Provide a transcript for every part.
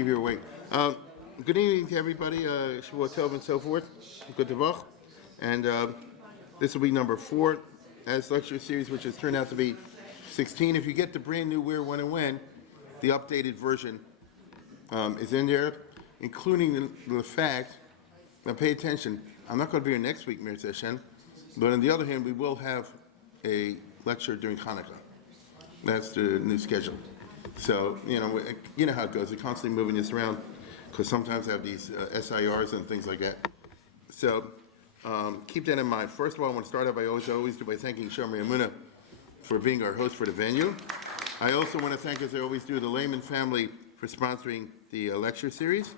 Steve, you're awake. Good evening to everybody. Shavua Tov and so forth. Good Tavach. And this will be number 4 as lecture series, which has turned out to be 16. If you get the brand new Where, When, and When, the updated version is in there, including the fact, now pay attention, I'm not going to be here next week, Mir Hashem, but on the other hand, we will have a lecture during Hanukkah. That's the new schedule. So, you know how it goes. We're constantly moving this around because sometimes I have these SIRs and things like that. So, keep that in mind. First of all, I want to start out by always do by thanking Shomer Yamuna for being our host for the venue. I also want to thank, as I always do, the Lehman family for sponsoring the lecture series.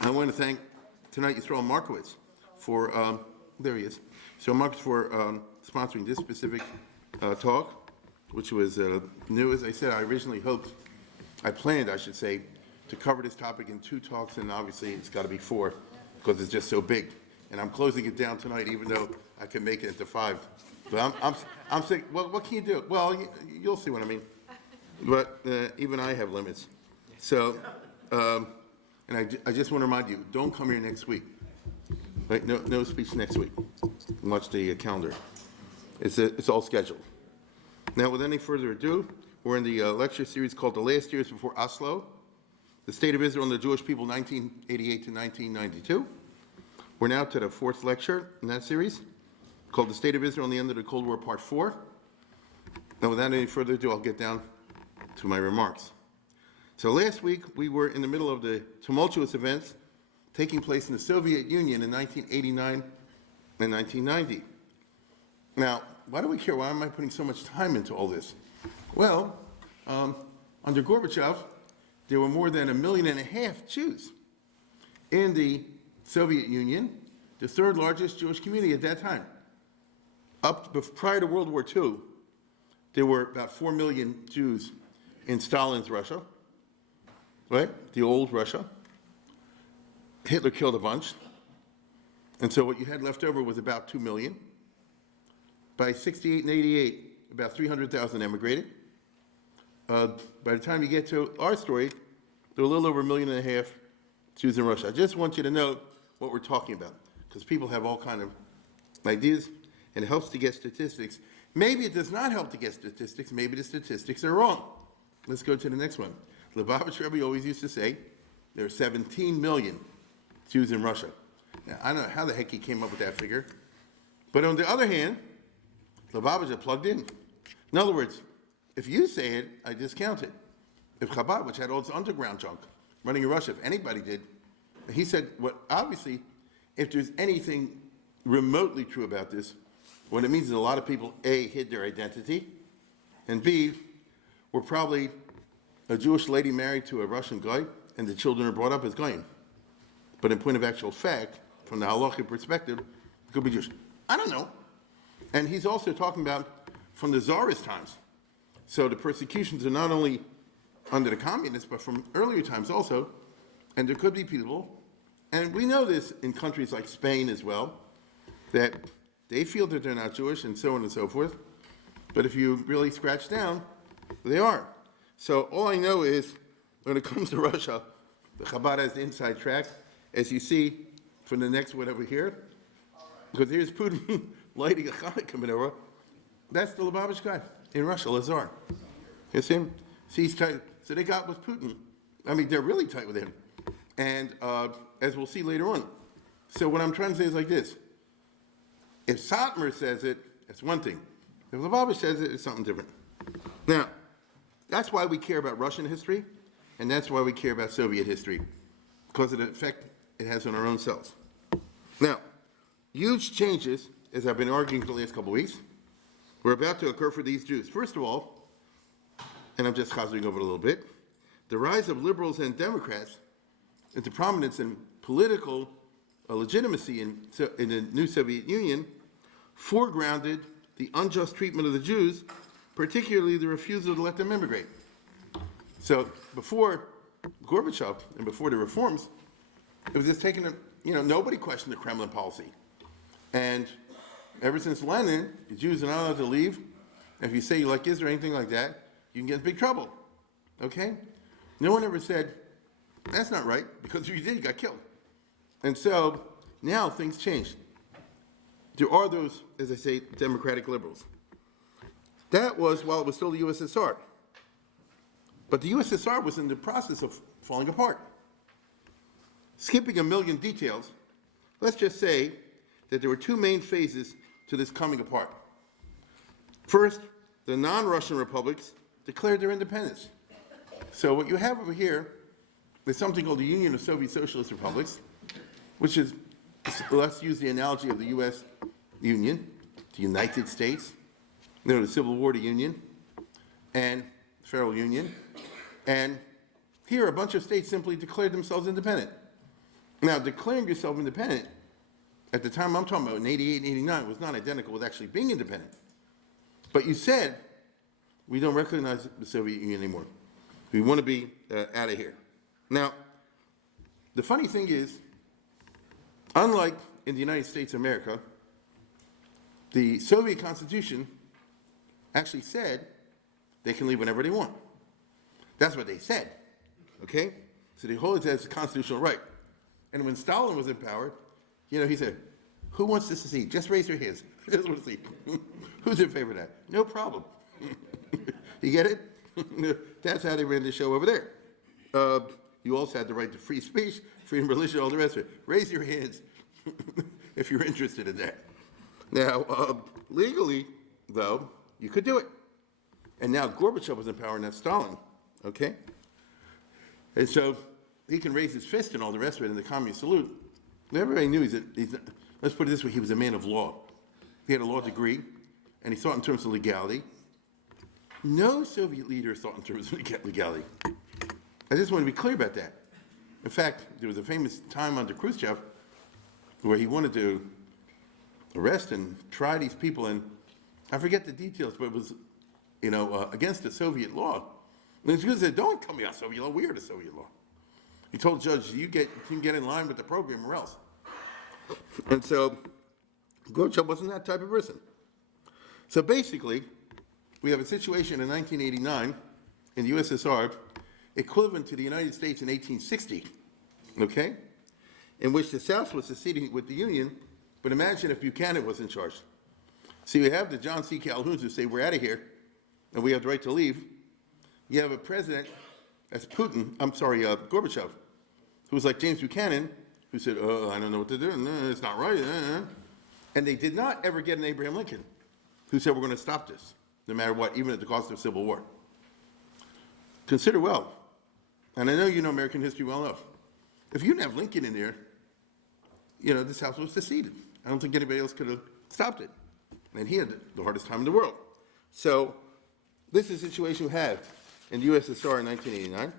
I want to thank tonight Yisrael Markowitz for, there he is, so Markowitz for sponsoring this specific talk, which was new. As I said, I planned, I should say, to cover this topic in 2 talks, and obviously it's got to be 4 because it's just so big. And I'm closing it down tonight, even though I can make it into 5. But I'm saying, well, what can you do? Well, you'll see what I mean. But even I have limits. So, and I just want to remind you, don't come here next week. Right? No speech next week. Watch the calendar. It's all scheduled. Now, with any further ado, we're in the lecture series called The Last Years Before Oslo, the State of Israel and the Jewish People, 1988 to 1992. We're now to the 4th lecture in that series, called The State of Israel and the End of the Cold War, Part 4. Now, without any further ado, I'll get down to my remarks. So last week, we were in the middle of the tumultuous events taking place in the Soviet Union in 1989 and 1990. Now, why do we care? Why am I putting so much time into all this? Well, under Gorbachev, there were more than 1.5 million Jews in the Soviet Union, the 3rd largest Jewish community at that time. Prior to World War II, there were about 4 million Jews in Stalin's Russia, right? The old Russia. Hitler killed a bunch. And so what you had left over was about 2 million. By 68 and 88, about 300,000 emigrated. By the time you get to our story, there were a little over 1.5 million Jews in Russia. I just want you to know what we're talking about, because people have all kind of ideas, and it helps to get statistics. Maybe it does not help to get statistics. Maybe the statistics are wrong. Let's go to the next one. Lubavitch Rebbe always used to say there are 17 million Jews in Russia. Now, I don't know how the heck he came up with that figure. But on the other hand, Lubavitch plugged in. In other words, if you say it, I discount it. If Chabad, which had all this underground junk running in Russia, if anybody did, he said, obviously, if there's anything remotely true about this, what it means is a lot of people, A, hid their identity, and B, were probably a Jewish lady married to a Russian guy, and the children are brought up as goyim. But in point of actual fact, from the halachic perspective, it could be Jewish. I don't know. And he's also talking about from the Tsarist times. So the persecutions are not only under the communists, but from earlier times also. And there could be people, and we know this in countries like Spain as well, that they feel that they're not Jewish and so on and so forth. But if you really scratch down, they are. So all I know is when it comes to Russia, the Chabad has the inside track, as you see from the next one over here. Because here's Putin lighting a Hanukkah menorah. That's the Lubavitch guy in Russia, Lazar. You see him? See, he's tight. So they got with Putin. I mean, they're really tight with him. And as we'll see later on. So what I'm trying to say is like this. If Satmar says it, it's one thing. If Lubavitch says it, it's something different. Now, that's why we care about Russian history, and that's why we care about Soviet history, because of the effect it has on our own selves. Now, huge changes, as I've been arguing for the last couple of weeks, were about to occur for these Jews. First of all, and I'm just chazing over it a little bit, the rise of liberals and Democrats into prominence and political legitimacy in the new Soviet Union foregrounded the unjust treatment of the Jews, particularly the refusal to let them immigrate. So before Gorbachev and before the reforms, it was just taking nobody questioned the Kremlin policy. And ever since Lenin, the Jews are not allowed to leave. And if you say you like Israel or anything like that, you can get in big trouble. Okay? No one ever said, that's not right, because if you did, you got killed. And so now things changed. There are those, as I say, democratic liberals. That was while it was still the USSR. But the USSR was in the process of falling apart. Skipping a million details, let's just say that there were two main phases to this coming apart. First, the non-Russian republics declared their independence. So what you have over here is something called the Union of Soviet Socialist Republics, which is, let's use the analogy of the US Union, the United States, the Civil War, the Union, and Federal Union. And here a bunch of states simply declared themselves independent. Now, declaring yourself independent, at the time I'm talking about in 88 and 89, was not identical with actually being independent. But you said, we don't recognize the Soviet Union anymore. We want to be out of here. Now, the funny thing is, unlike in the United States of America, the Soviet Constitution actually said they can leave whenever they want. That's what they said, okay? So they hold it as a constitutional right. And when Stalin was in power, he said, who wants to secede? Just raise your hands. Just want to see. Who's in favor of that? No problem. You get it? That's how they ran the show over there. You also had the right to free speech, freedom of religion, all the rest of it. Raise your hands if you're interested in that. Now, legally, though, you could do it. And now Gorbachev was in power, and that's Stalin, okay? And so he can raise his fist and all the rest of it in the communist salute. Everybody knew let's put it this way, he was a man of law. He had a law degree, and he thought in terms of legality. No Soviet leader thought in terms of legality. I just want to be clear about that. In fact, there was a famous time under Khrushchev where he wanted to arrest and try these people, and I forget the details, but it was, against the Soviet law. And he said, don't tell me about Soviet law, we are the Soviet law. He told the judge, you can get in line with the program or else. And so Gorbachev wasn't that type of person. So basically, we have a situation in 1989 in the USSR equivalent to the United States in 1860, okay, in which the South was seceding with the Union, but imagine if Buchanan was in charge. So you have the John C. Calhouns who say, we're out of here, and we have the right to leave. You have a president, that's Gorbachev, who was like James Buchanan, who said, I don't know what to do, no, it's not right. And they did not ever get an Abraham Lincoln, who said, we're going to stop this, no matter what, even at the cost of civil war. Consider well, and I know you know American history well enough. If you didn't have Lincoln in there, this house was seceded. I don't think anybody else could have stopped it. And he had the hardest time in the world. So this is the situation we have in the USSR in 1989.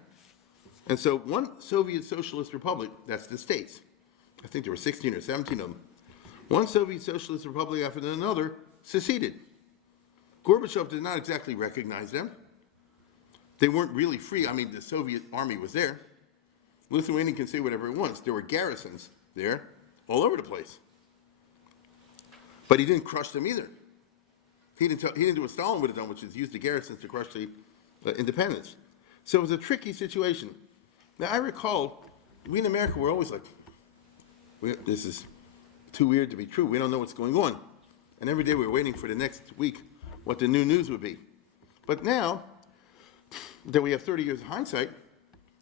And so one Soviet Socialist Republic, that's the states, I think there were 16 or 17 of them, one Soviet Socialist Republic after another seceded. Gorbachev did not exactly recognize them. They weren't really free. I mean, the Soviet army was there. Lithuania can say whatever it wants. There were garrisons there all over the place. But he didn't crush them either. He didn't do what Stalin would have done, which is use the garrisons to crush the independence. So it was a tricky situation. Now, I recall, we in America were always like, this is too weird to be true. We don't know what's going on. And every day we were waiting for the next week what the new news would be. But now that we have 30 years of hindsight,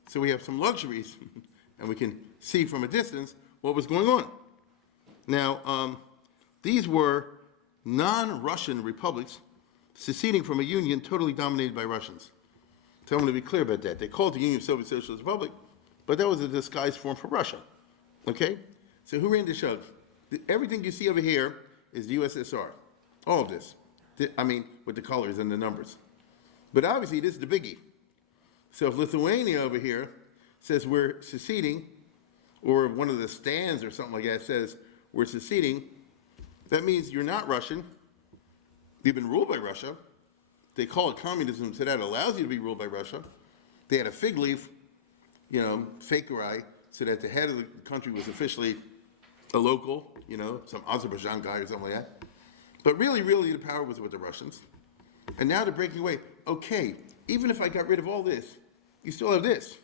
so we have some luxuries, and we can see from a distance what was going on. Now, these were non-Russian republics seceding from a union totally dominated by Russians. So I'm going to be clear about that. They called it the Union of Soviet Socialist Republic, but that was a disguised form for Russia. Okay? So who ran the show? Everything you see over here is the USSR. All of this. With the colors and the numbers. But obviously, this is the biggie. So if Lithuania over here says we're seceding, or one of the stands or something like that says we're seceding, that means you're not Russian. You've been ruled by Russia. They call it communism, so that allows you to be ruled by Russia. They had a fig leaf, fakerai, so that the head of the country was officially a local, some Azerbaijan guy or something like that. But really, the power was with the Russians. And now they're breaking away. Okay, even if I got rid of all this, you still have this.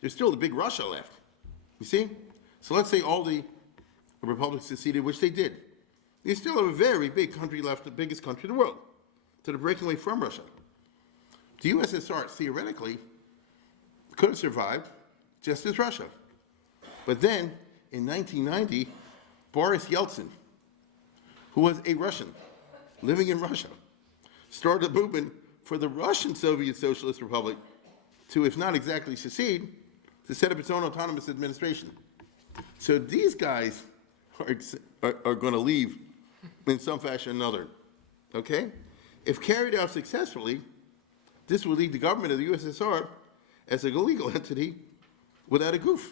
There's still the big Russia left. You see? So let's say all the republics seceded, which they did. You still have a very big country left, the biggest country in the world. So they're breaking away from Russia. The USSR, theoretically, could have survived just as Russia. But then, in 1990, Boris Yeltsin, who was a Russian living in Russia, started a movement for the Russian Soviet Socialist Republic to, if not exactly secede, to set up its own autonomous administration. So these guys are going to leave in some fashion or another, okay? If carried out successfully, this will leave the government of the USSR as a legal entity without a goof,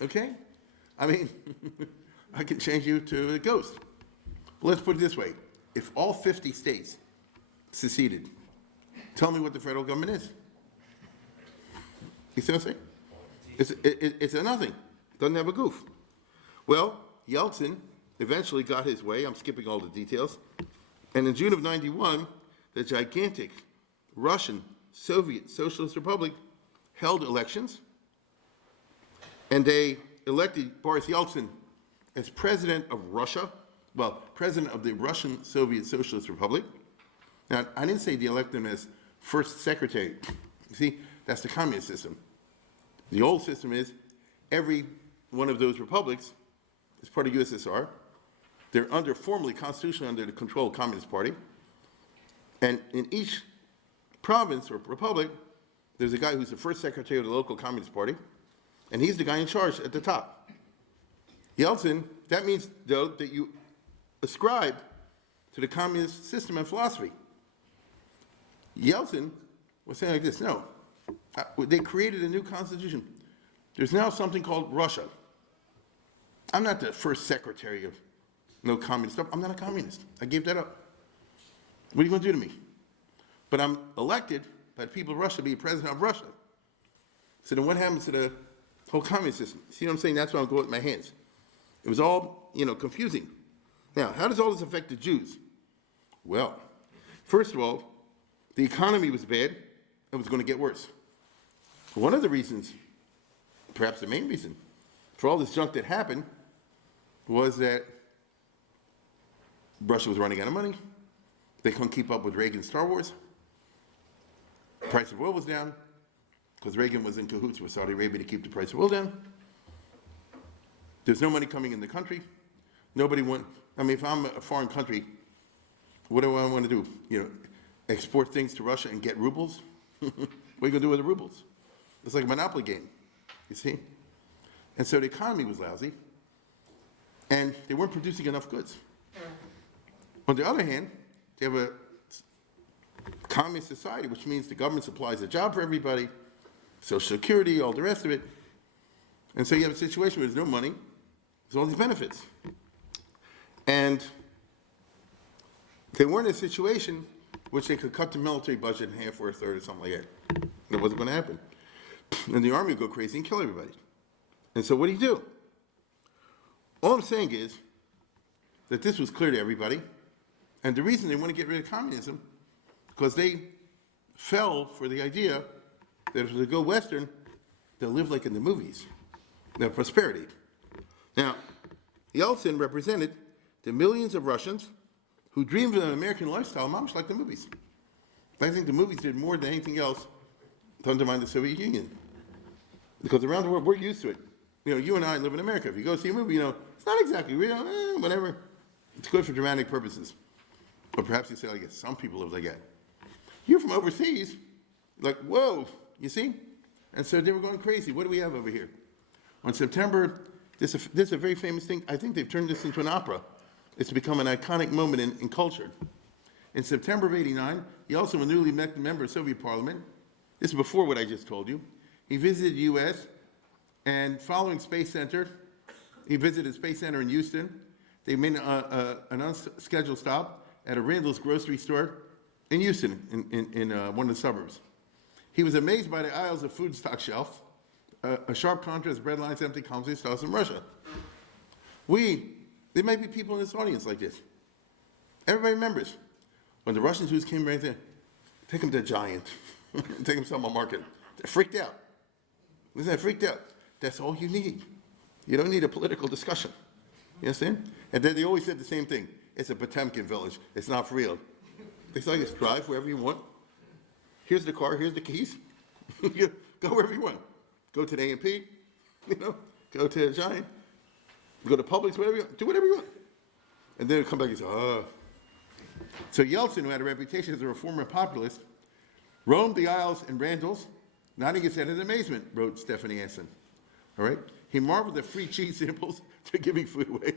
okay? I mean, I can change you to a ghost. But let's put it this way. If all 50 states seceded, tell me what the federal government is. You see what I'm saying? It's a nothing. Doesn't have a goof. Well, Yeltsin eventually got his way. I'm skipping all the details. And in June of 91, the gigantic Russian Soviet Socialist Republic held elections, and they elected Boris Yeltsin as president of Russia, well, president of the Russian Soviet Socialist Republic. Now, I didn't say they elected him as first secretary. You see, that's the communist system. The old system is every one of those republics is part of USSR. They're formally constitutionally under the control of the Communist Party. And in each province or republic, there's a guy who's the first secretary of the local Communist Party, and he's the guy in charge at the top. Yeltsin, that means, though, that you ascribe to the communist system and philosophy. Yeltsin was saying like this, no, they created a new constitution. There's now something called Russia. I'm not the first secretary of no communist stuff. I'm not a communist. I gave that up. What are you going to do to me? But I'm elected by the people of Russia to be president of Russia. So then what happens to the whole communist system? See what I'm saying? That's why I'm going with my hands. It was all, confusing. Now, how does all this affect the Jews? Well, first of all, the economy was bad and was going to get worse. One of the reasons, perhaps the main reason, for all this junk that happened was that Russia was running out of money. They couldn't keep up with Reagan's Star Wars. Price of oil was down because Reagan was in cahoots with Saudi Arabia to keep the price of oil down. There's no money coming in the country. If I'm a foreign country, what do I want to do? Export things to Russia and get rubles? What are you going to do with the rubles? It's like a monopoly game, you see? And so the economy was lousy, and they weren't producing enough goods. On the other hand, they have a communist society, which means the government supplies a job for everybody, Social Security, all the rest of it. And so you have a situation where there's no money, there's all these benefits. And they weren't in a situation which they could cut the military budget in half or a third or something like that. That wasn't going to happen. And the army would go crazy and kill everybody. And so what do you do? All I'm saying is that this was clear to everybody. And the reason they want to get rid of communism, because they fell for the idea that if they go Western, they'll live like in the movies. They'll have prosperity. Now, Yeltsin represented the millions of Russians who dreamed of an American lifestyle, much like the movies. I think the movies did more than anything else to undermine the Soviet Union. Because around the world, we're used to it. You and I live in America. If you go see a movie, it's not exactly real, whatever. It's good for dramatic purposes. But perhaps you say, like, some people live like that. You're from overseas, like, whoa, you see? And so they were going crazy. What do we have over here? On September, this is a very famous thing. I think they've turned this into an opera. It's become an iconic moment in culture. In September of '89, he also, a newly elected member of Soviet Parliament, this is before what I just told you, he visited the U.S., and following Space Center, he visited Space Center in Houston. They made an unscheduled stop at a Randall's grocery store in Houston, in one of the suburbs. He was amazed by the aisles of food stock shelf, a sharp contrast, bread lines, empty columns, stars from Russia. There may be people in this audience like this. Everybody remembers when the Russian Jews came right there, take them to Giant, take them to some market, They're freaked out. Isn't that freaked out? That's all you need. You don't need a political discussion. You understand? And then they always said the same thing. It's a Potemkin village. It's not for real. They say, just drive wherever you want. Here's the car. Here's the keys. Go wherever you want. Go to the A&P. Go to Giant. Go to Publix, whatever you want. Do whatever you want. And then come back and say, oh. So Yeltsin, who had a reputation as a reformer populist, roamed the aisles in Randall's, nodding his head in amazement, wrote Stephanie Anson. All right? He marveled at free cheese samples to giving food away,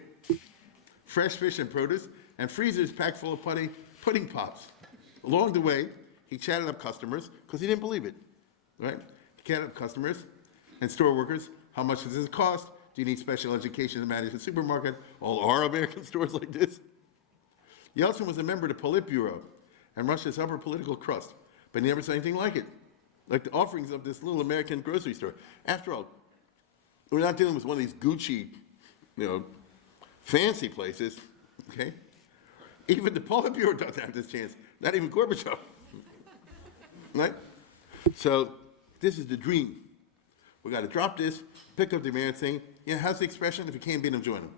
fresh fish and produce, and freezers packed full of pudding pops. Along the way, he chatted up customers because he didn't believe it. Right? He chatted up customers and store workers. How much does this cost? Do you need special education to manage a supermarket? All are American stores like this? Yeltsin was a member of the Politburo and Russia's upper political crust, but he never saw anything like it, like the offerings of this little American grocery store. After all, we're not dealing with one of these Gucci, fancy places, okay? Even the Politburo doesn't have this chance, not even Gorbachev, right? So this is the dream. We got to drop this, pick up the American thing. How's the expression? If you can't beat them, join them.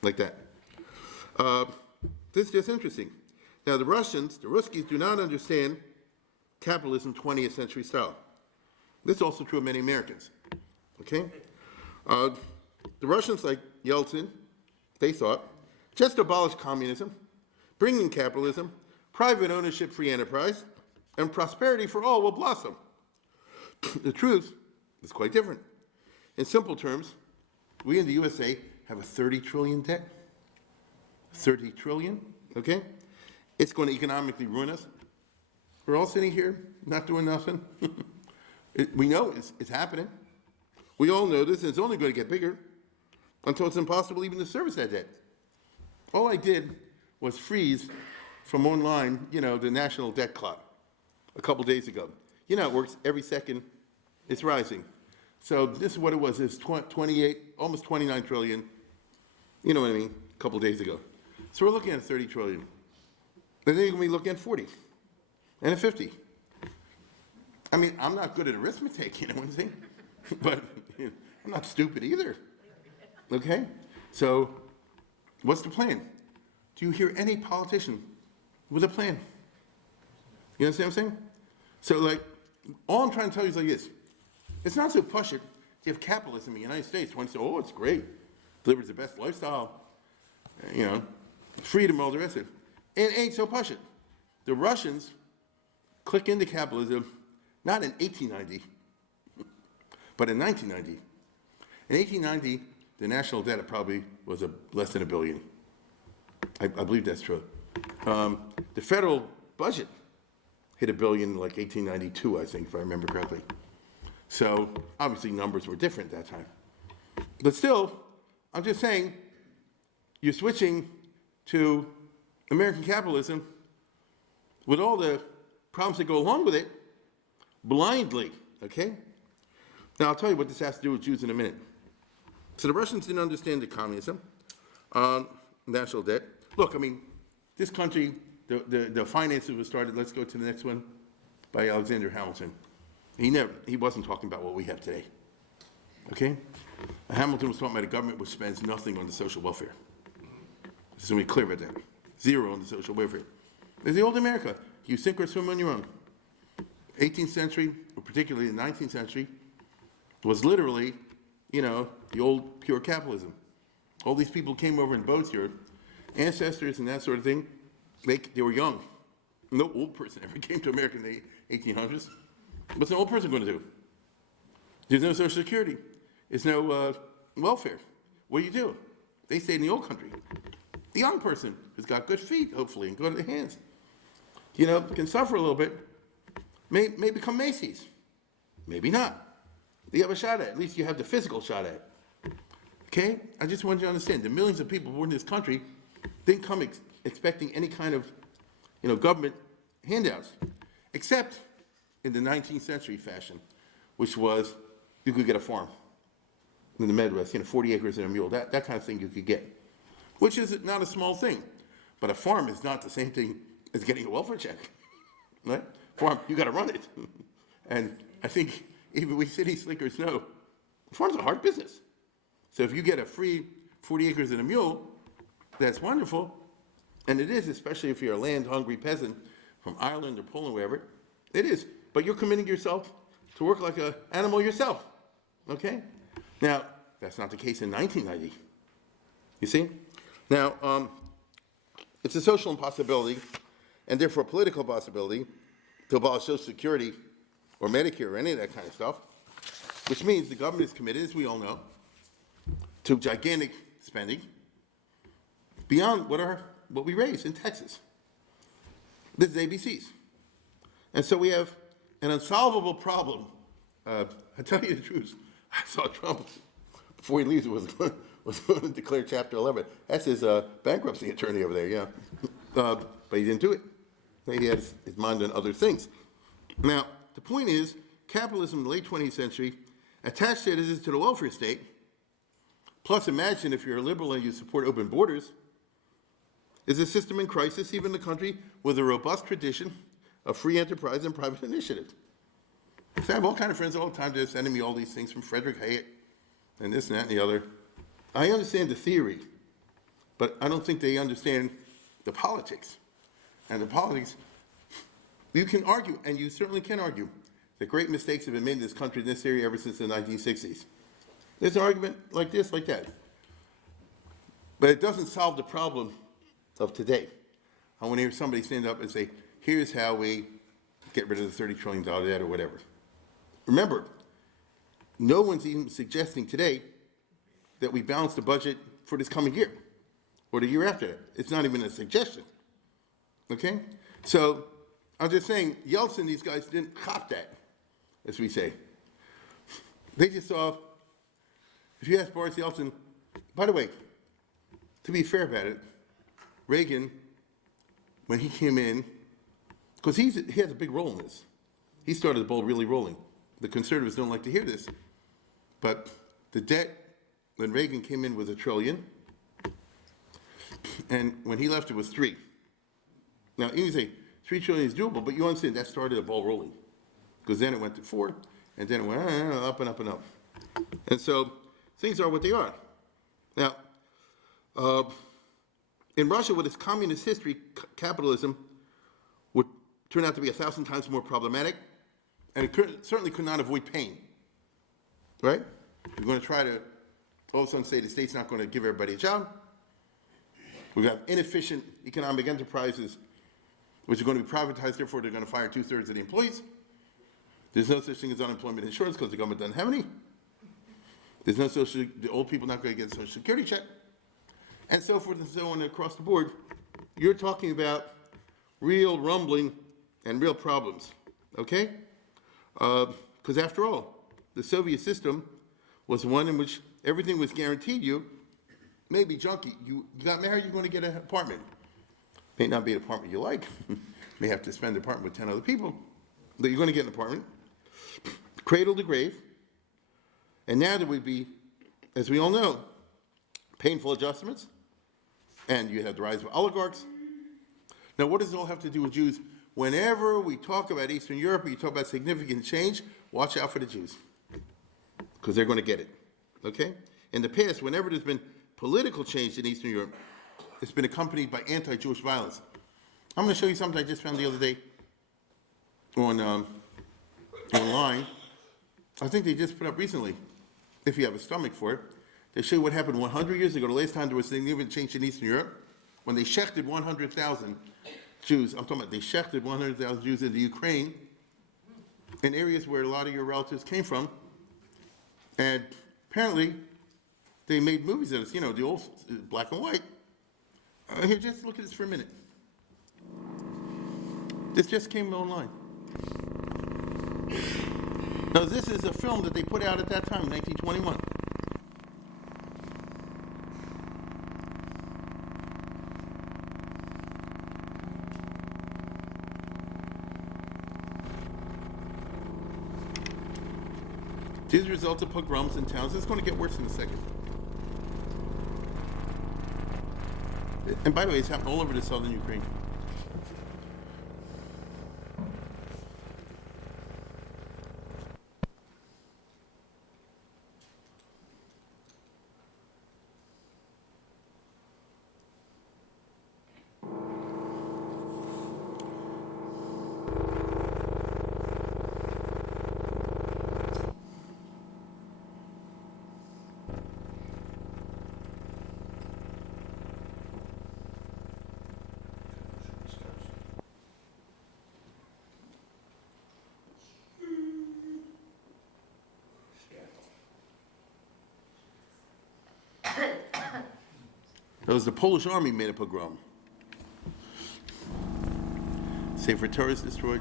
Like that. This is just interesting. Now, the Ruskies do not understand capitalism 20th century style. This is also true of many Americans. Okay? The Russians, like Yeltsin, they thought, just abolish communism, bring in capitalism, private ownership, free enterprise, and prosperity for all will blossom. The truth is quite different. In simple terms, we in the USA have a 30 trillion debt. 30 trillion, okay? It's going to economically ruin us. We're all sitting here, not doing nothing. We know it's happening. We all know this, and it's only going to get bigger until it's impossible even to service that debt. All I did was freeze from online, the national debt clock a couple days ago. You know how it works. Every second, it's rising. So this is what it was. It's 28, almost 29 trillion. You know what I mean? A couple days ago. So we're looking at 30 trillion. And then you're going to be looking at 40 and at 50. I mean, I'm not good at arithmetic, you know what I'm saying? But I'm not stupid either. Okay? So what's the plan? Do you hear any politician with a plan? You understand what I'm saying? So, all I'm trying to tell you is like this. It's not so push it to have capitalism in the United States. One say, oh, it's great. Delivers the best lifestyle. Freedom, all the rest of it. It ain't so push it. The Russians click into capitalism not in 1890, but in 1990. In 1890, the national debt probably was less than $1 billion. I believe that's true. The federal budget hit $1 billion like 1892, I think, if I remember correctly. So obviously numbers were different at that time. But still, I'm just saying, you're switching to American capitalism with all the problems that go along with it, blindly, okay? Now, I'll tell you what this has to do with Jews in a minute. So the Russians didn't understand the communism, national debt. Look, I mean, this country, the finances was started, let's go to the next one, by Alexander Hamilton. He wasn't talking about what we have today, okay? Hamilton was talking about a government which spends nothing on the social welfare. So we clear about that. Zero on the social welfare. There's the old America. You sink or swim on your own. 18th century, or particularly the 19th century, was literally, the old pure capitalism. All these people came over in boats here, ancestors and that sort of thing. They were young. No old person ever came to America in the 1800s. What's an old person going to do? There's no Social Security. There's no welfare. What do? They stayed in the old country. The young person who's got good feet, hopefully, and good hands, can suffer a little bit, may become Macy's. Maybe not. You have a shot at it. At least you have the physical shot at it. Okay? I just want you to understand, the millions of people born in this country didn't come expecting any kind of, government handouts, except in the 19th century fashion, which was you could get a farm in the Midwest, 40 acres and a mule, that kind of thing you could get, which is not a small thing. But a farm is not the same thing as getting a welfare check, right? Farm, you got to run it. And I think even we city slickers know farm's a hard business. So if you get a free 40 acres and a mule, that's wonderful. And it is, especially if you're a land-hungry peasant from Ireland or Poland, wherever. It is. But you're committing yourself to work like an animal yourself. Okay? Now, that's not the case in 1990. You see? Now, it's a social impossibility, and therefore a political possibility, to abolish Social Security or Medicare or any of that kind of stuff, which means the government is committed, as we all know, to gigantic spending beyond what we raise in Texas. This is ABCs. And so we have an unsolvable problem. I tell you the truth, I saw Trump, before he leaves, was going to declare Chapter 11. That's his bankruptcy attorney over there, yeah. But he didn't do it. He had his mind on other things. Now, the point is, capitalism in the late 20th century attached citizens to the welfare state. Plus, imagine if you're a liberal and you support open borders, is a system in crisis, even in a country with a robust tradition of free enterprise and private initiative. So I have all kinds of friends all the time that are sending me all these things from Frederick Hayek and this and that and the other. I understand the theory, but I don't think they understand the politics. And the politics, you can argue, and you certainly can argue, that great mistakes have been made in this country, in this area, ever since the 1960s. There's an argument like this, like that. But it doesn't solve the problem of today. I want to hear somebody stand up and say, here's how we get rid of the $30 trillion debt or whatever. Remember, no one's even suggesting today that we balance the budget for this coming year or the year after that. It's not even a suggestion. Okay? So I'm just saying, Yeltsin, these guys didn't cop that, as we say. They just saw, if you ask Boris Yeltsin, by the way, to be fair about it, Reagan, when he came in, because he has a big role in this. He started the ball really rolling. The conservatives don't like to hear this, but the debt, when Reagan came in, was $1 trillion, and when he left, it was $3 trillion. Now, you say $3 trillion is doable, but you understand that started the ball rolling, because then it went to $4 trillion, and then it went up and up and up. And so things are what they are. Now, in Russia, with its communist history, capitalism would turn out to be 1,000 times more problematic, and it certainly could not avoid pain, right? We're going to try to all of a sudden say the state's not going to give everybody a job. We've got inefficient economic enterprises, which are going to be privatized, therefore they're going to fire 2/3 of the employees. There's no such thing as unemployment insurance because the government doesn't have any. There's no the old people not going to get a Social Security check, and so forth and so on across the board. You're talking about real rumbling and real problems, okay? Because after all, the Soviet system was one in which everything was guaranteed you. Maybe junkie, you got married, you're going to get an apartment. May not be an apartment you like. May have to spend an apartment with 10 other people, but you're going to get an apartment. Cradle to grave. And now there would be, as we all know, painful adjustments, and you have the rise of oligarchs. Now, what does it all have to do with Jews? Whenever we talk about Eastern Europe, or you talk about significant change, watch out for the Jews, because they're going to get it, okay? In the past, whenever there's been political change in Eastern Europe, it's been accompanied by anti-Jewish violence. I'm going to show you something I just found the other day on online. I think they just put up recently, if you have a stomach for it. They show you what happened 100 years ago, the last time there was significant change in Eastern Europe, when they shechted 100,000 Jews. I'm talking about they shechted 100,000 Jews into Ukraine, in areas where a lot of your relatives came from. And apparently, they made movies of this, you know, the old black and white. Here, just look at this for a minute. This just came online. Now, this is a film that they put out at that time, 1921. These results of pogroms in towns. It's going to get worse in a second. And by the way, it's happening all over the southern Ukraine. It was the Polish army made a pogrom. Sefer Torah is destroyed.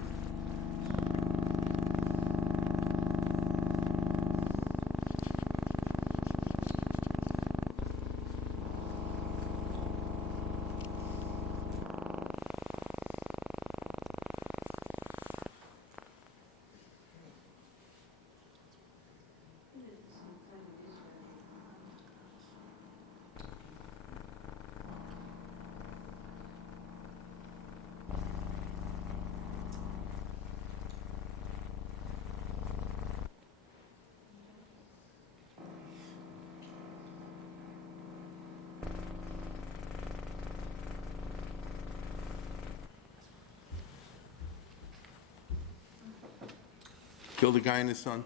Killed a guy and his son.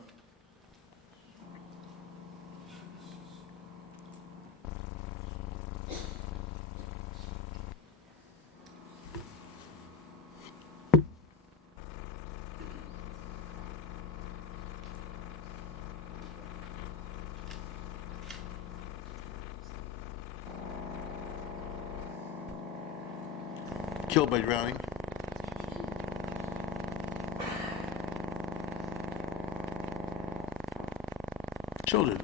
Killed by drowning. Children.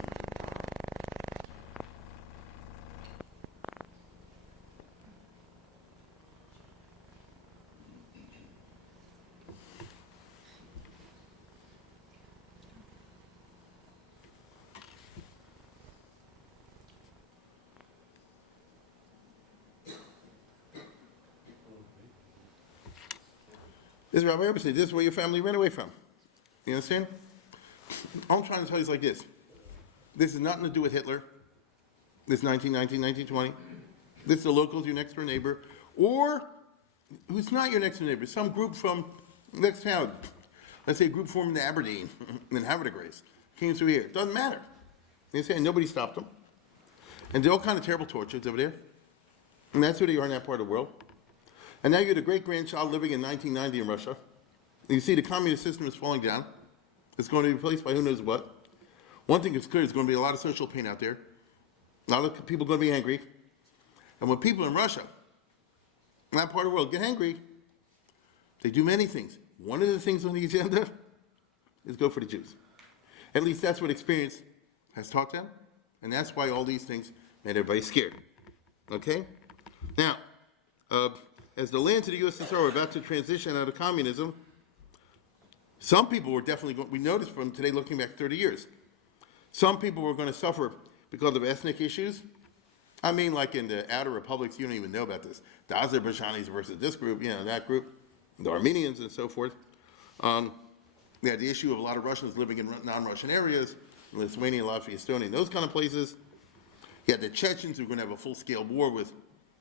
This is Rabbi Eber said, this is where your family ran away from. You understand? All I'm trying to tell you is like this. This has nothing to do with Hitler. This 1919, 1920. This is the locals, your next door neighbor. Or, who's not your next door neighbor, some group from next town. Let's say a group formed in Aberdeen, in Havre de Grace, came through here. Doesn't matter. You understand? Nobody stopped them. And they're all kind of terrible tortures over there. And that's who they are in that part of the world. And now you're the great-grandchild living in 1990 in Russia. And you see the communist system is falling down. It's going to be replaced by who knows what. One thing is clear, there's going to be a lot of social pain out there. A lot of people are going to be angry. And when people in Russia, in that part of the world, get angry, they do many things. One of the things on the agenda is go for the Jews. At least that's what experience has taught them. And that's why all these things made everybody scared. Okay? Now, as the lands of the USSR were about to transition out of communism, some people were definitely going, we noticed from today looking back 30 years, some people were going to suffer because of ethnic issues. I mean, like in the outer republics, you don't even know about this. The Azerbaijanis versus this group, that group, the Armenians and so forth. They had the issue of a lot of Russians living in non-Russian areas, Lithuania, Latvia, Estonia, those kind of places. You had the Chechens who were going to have a full-scale war with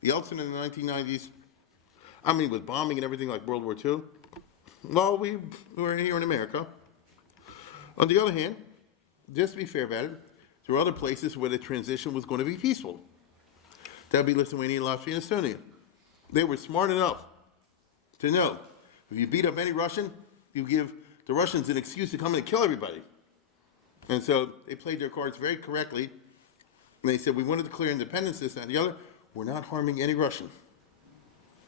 Yeltsin in the 1990s. I mean, with bombing and everything like World War II. Well, we were here in America. On the other hand, just to be fair about it, there were other places where the transition was going to be peaceful. That would be Lithuania, Latvia, and Estonia. They were smart enough to know if you beat up any Russian, you give the Russians an excuse to come in and kill everybody. And so they played their cards very correctly. And they said, we want to declare independence, this, that, and the other. We're not harming any Russian.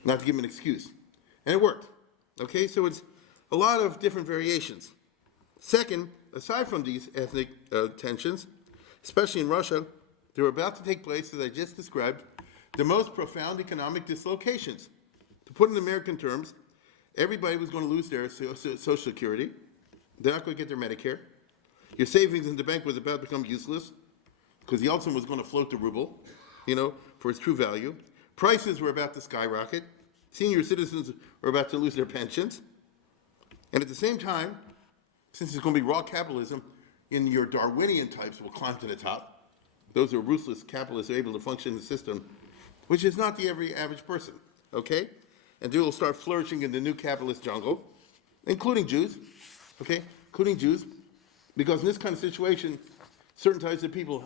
Not to give them an excuse. And it worked. Okay, so it's a lot of different variations. Second, aside from these ethnic tensions, especially in Russia, they were about to take place, as I just described, the most profound economic dislocations. To put it in American terms, everybody was going to lose their Social Security. They're not going to get their Medicare. Your savings in the bank was about to become useless because Yeltsin was going to float the ruble, for its true value. Prices were about to skyrocket. Senior citizens were about to lose their pensions. And at the same time, since it's going to be raw capitalism, your Darwinian types will climb to the top. Those who are ruthless capitalists are able to function in the system, which is not the average person, okay? And they will start flourishing in the new capitalist jungle, including Jews, okay? Including Jews, because in this kind of situation, certain types of people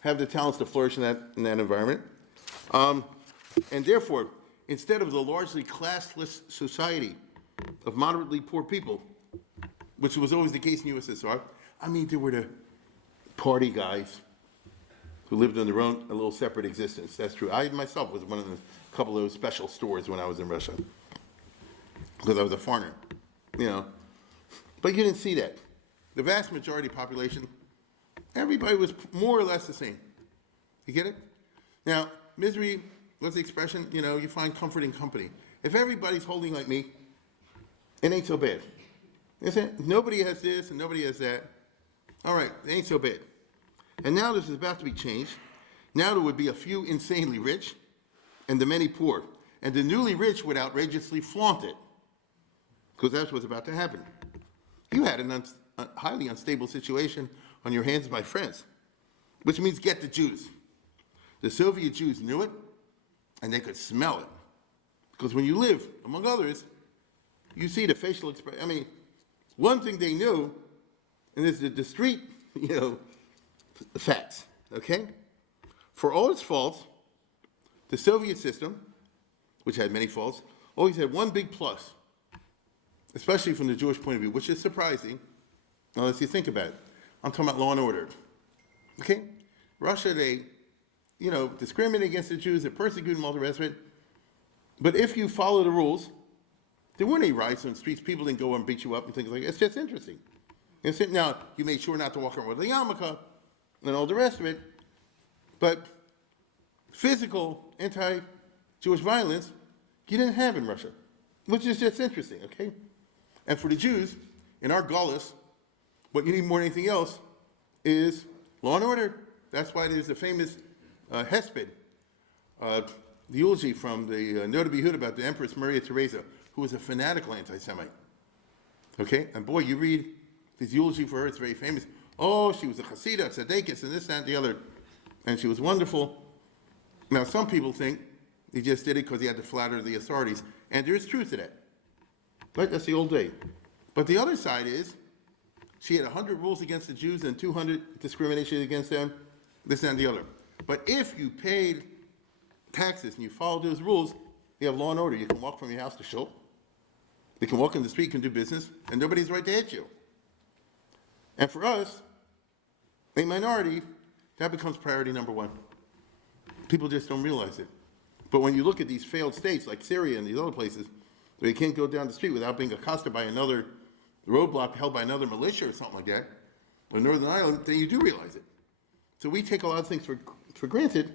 have the talents to flourish in that environment. And therefore, instead of the largely classless society of moderately poor people, which was always the case in the USSR, there were the party guys who lived on their own, a little separate existence. That's true. I myself was one of the couple of those special stores when I was in Russia, because I was a foreigner, you know. But you didn't see that. The vast majority population, everybody was more or less the same. You get it? Now, misery, what's the expression? You know, you find comfort in company. If everybody's holding like me, it ain't so bad. You see? Nobody has this and nobody has that. All right, it ain't so bad. And now this is about to be changed. Now there would be a few insanely rich and the many poor. And the newly rich would outrageously flaunt it, because that's what's about to happen. You had a highly unstable situation on your hands, my friends, which means get the Jews. The Soviet Jews knew it, and they could smell it. Because when you live, among others, you see the facial expression. I mean, one thing they knew, and this is the street, facts, okay? For all its faults, the Soviet system, which had many faults, always had one big plus, especially from the Jewish point of view, which is surprising, unless you think about it. I'm talking about law and order, okay? Russia, they, discriminate against the Jews, they persecute them, all the rest of it. But if you follow the rules, there weren't any riots on the streets. People didn't go and beat you up and things like that. It's just interesting. Now, you made sure not to walk around with a yarmulke and all the rest of it. But physical anti-Jewish violence, you didn't have in Russia, which is just interesting, okay? And for the Jews, in our Gaulis, what you need more than anything else is law and order. That's why there's the famous hesped, the eulogy from the Noda B'Yehuda about the Empress Maria Theresa, who was a fanatical anti-Semite. Okay? And boy, you read this eulogy for her, it's very famous. Oh, she was a Hasidah, Tzadekis, and this, that, and the other. And she was wonderful. Now, some people think he just did it because he had to flatter the authorities. And there is truth to that. Right? That's the old day. But the other side is, she had 100 rules against the Jews and 200 discrimination against them, this, that, and the other. But if you paid taxes and you followed those rules, you have law and order. You can walk from your house to shul. You can walk in the street, you can do business, and nobody's right to hit you. And for us, a minority, that becomes priority number one. People just don't realize it. But when you look at these failed states like Syria and these other places, where you can't go down the street without being accosted by another roadblock held by another militia or something like that, or Northern Ireland, then you do realize it. So we take a lot of things for granted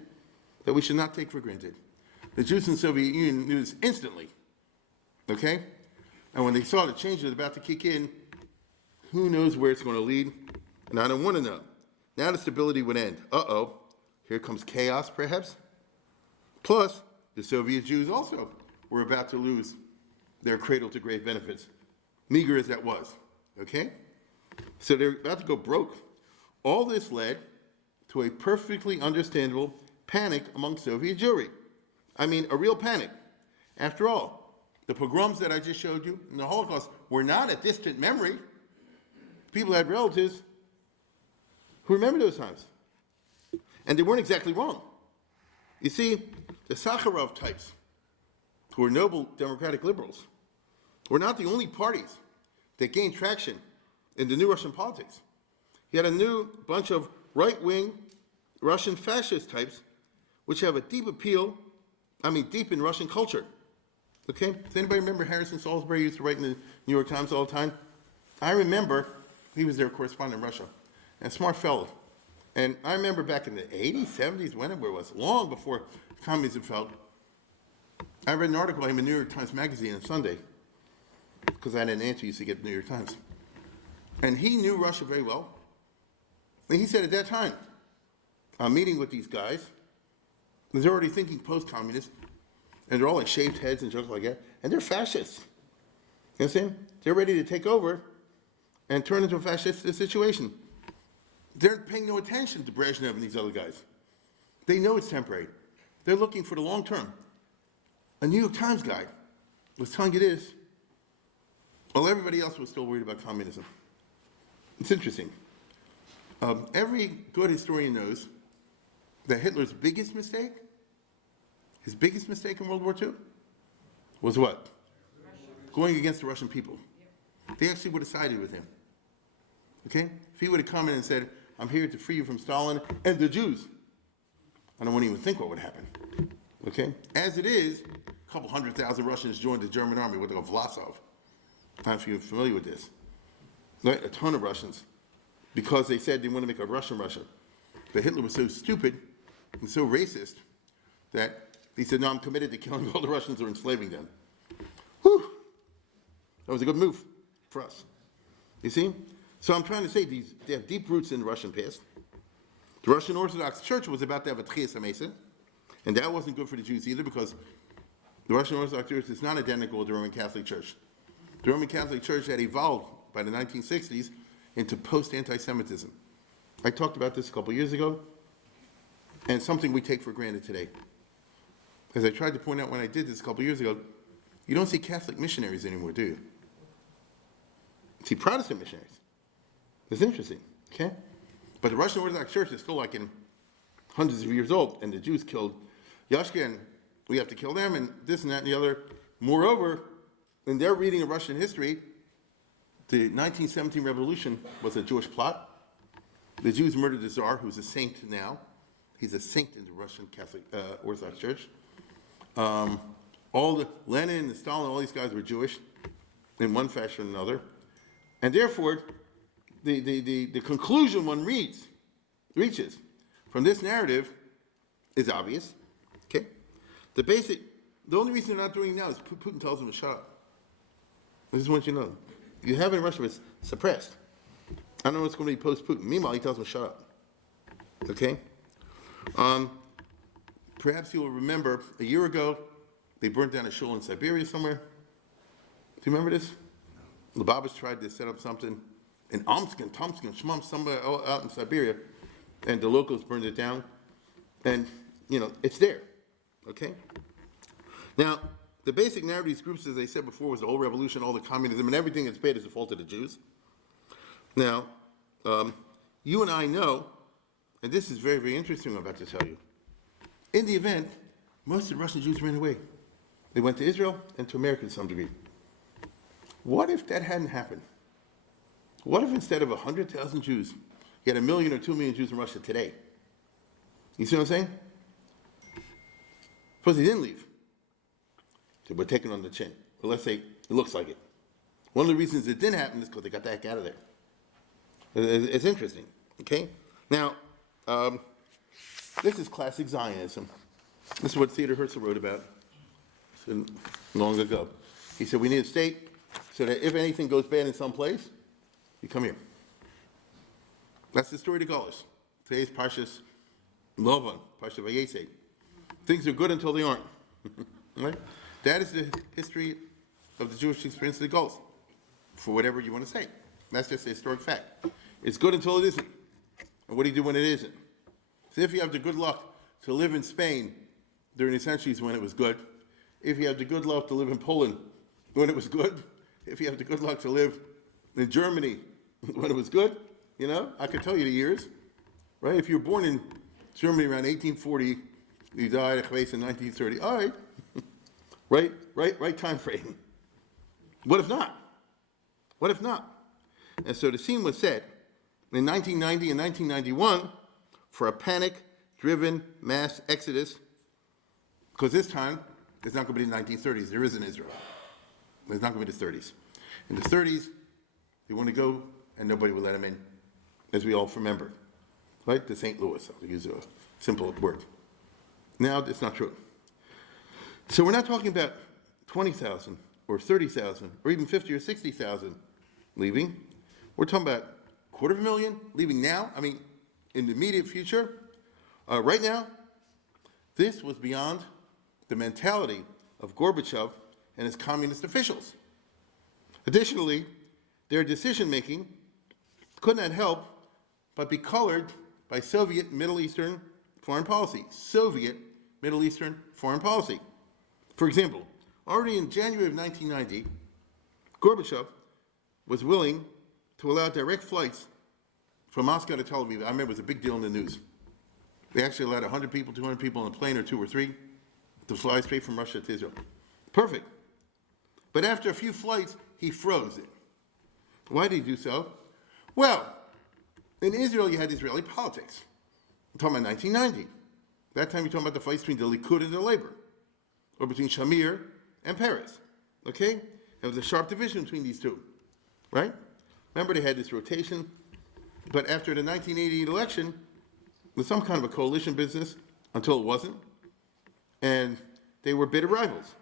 that we should not take for granted. The Jews in the Soviet Union knew this instantly, okay? And when they saw the changes about to kick in, who knows where it's going to lead? And I don't want to know. Now the stability would end. Uh-oh, here comes chaos, perhaps? Plus, the Soviet Jews also were about to lose their cradle-to-grave benefits, meager as that was, okay? So they're about to go broke. All this led to a perfectly understandable panic among Soviet Jewry. I mean, a real panic. After all, the pogroms that I just showed you in the Holocaust were not a distant memory. People had relatives who remember those times. And they weren't exactly wrong. You see, the Sakharov types, who were noble democratic liberals, were not the only parties that gained traction in the new Russian politics. You had a new bunch of right-wing Russian fascist types, which have a deep appeal, deep in Russian culture. Okay? Does anybody remember Harrison Salisbury used to write in the New York Times all the time? I remember, he was their correspondent in Russia, and a smart fellow. And I remember back in the 80s, 70s, whenever it was, long before communism fell, I read an article by him in the New York Times Magazine on Sunday, because I had an aunt who used to get the New York Times. And he knew Russia very well. And he said at that time, I'm meeting with these guys, they're already thinking post-communist, and they're all like shaved heads and junk like that, and they're fascists. You understand? They're ready to take over and turn into a fascist situation. They're paying no attention to Brezhnev and these other guys. They know it's temporary. They're looking for the long term. A New York Times guy was telling you this, while everybody else was still worried about communism. It's interesting. Every good historian knows that Hitler's biggest mistake, his biggest mistake in World War II, was what? Going against the Russian people. They actually would have sided with him. Okay? If he would have come in and said, I'm here to free you from Stalin and the Jews, I don't want to even think what would happen. Okay? As it is, a couple 100,000 Russians joined the German army, what they call Vlasov. I don't know if you're familiar with this. Right? A ton of Russians. Because they said they want to make a Russian Russia. But Hitler was so stupid and so racist that he said, no, I'm committed to killing all the Russians or enslaving them. Whew. That was a good move for us. You see? So I'm trying to say they have deep roots in the Russian past. The Russian Orthodox Church was about to have a Tchias HaMesa, and that wasn't good for the Jews either because the Russian Orthodox Church is not identical to the Roman Catholic Church. The Roman Catholic Church had evolved by the 1960s into post-anti-Semitism. I talked about this a couple years ago, and it's something we take for granted today. As I tried to point out when I did this a couple years ago, you don't see Catholic missionaries anymore, do you? You see Protestant missionaries. It's interesting, okay? But the Russian Orthodox Church is still like in hundreds of years old, and the Jews killed Yashka, and we have to kill them, and this and that and the other. Moreover, in their reading of Russian history, the 1917 revolution was a Jewish plot. The Jews murdered the Tsar, who's a saint now. He's a saint in the Russian Catholic Orthodox Church. All the Lenin and Stalin, all these guys were Jewish in one fashion or another. And therefore, the conclusion one reaches from this narrative is obvious. Okay? The only reason they're not doing it now is Putin tells them to shut up. I just want you to know. You have it in Russia, it's suppressed. I don't know what's going to be post-Putin. Meanwhile, he tells them to shut up. Okay? Perhaps you'll remember a year ago, they burnt down a shul in Siberia somewhere. Do you remember this? Lubavitch tried to set up something in Omsk and Tomsk and Shmom, somewhere out in Siberia, and the locals burned it down. And, it's there. Okay? Now, the basic narrative of these groups, as I said before, was the whole revolution, all the communism, and everything that's bad is the fault of the Jews. Now, you and I know, and this is very, very interesting what I'm about to tell you. In the event, most of the Russian Jews ran away. They went to Israel and to America to some degree. What if that hadn't happened? What if instead of 100,000 Jews, you had 1 million or 2 million Jews in Russia today? You see what I'm saying? Suppose they didn't leave. So we're taking on the chin. But let's say it looks like it. One of the reasons it didn't happen is because they got the heck out of there. It's interesting, okay? Now, this is classic Zionism. This is what Theodor Herzl wrote about long ago. He said, we need a state so that if anything goes bad in some place, you come here. That's the story to Golos. Today's Parshas Lovan, Parshas Vayesei. Things are good until they aren't. Right? That is the history of the Jewish experience of the Golos, for whatever you want to say. That's just a historic fact. It's good until it isn't. And what do you do when it isn't? So if you have the good luck to live in Spain during the centuries when it was good, if you have the good luck to live in Poland when it was good, if you have the good luck to live in Germany when it was good, I could tell you the years, right? If you were born in Germany around 1840, you died in 1930, all right. Right time frame. What if not? What if not? And so the scene was set in 1990 and 1991 for a panic-driven mass exodus, because this time it's not going to be the 1930s. There is an Israel. It's not going to be the 30s. In the 30s, they want to go, and nobody will let them in, as we all remember. Right? To St. Louis, I'll use a simple word. Now, it's not true. So we're not talking about 20,000 or 30,000 or even 50 or 60,000 leaving. We're talking about 250,000 leaving now. I mean, in the immediate future. Right now, this was beyond the mentality of Gorbachev and his communist officials. Additionally, their decision-making could not help but be colored by Soviet Middle Eastern foreign policy. Soviet Middle Eastern foreign policy. For example, already in January of 1990, Gorbachev was willing to allow direct flights from Moscow to Tel Aviv. I remember it was a big deal in the news. They actually allowed 100 people, 200 people on a plane, or 2 or 3, to fly straight from Russia to Israel. Perfect. But after a few flights, he froze it. Why did he do so? Well, in Israel, you had Israeli politics. I'm talking about 1990. That time you're talking about the fight between the Likud and the Labor, or between Shamir and Peres. Okay? There was a sharp division between these two, right? Remember, they had this rotation, but after the 1988 election, it was some kind of a coalition business until it wasn't, and they were bitter rivals.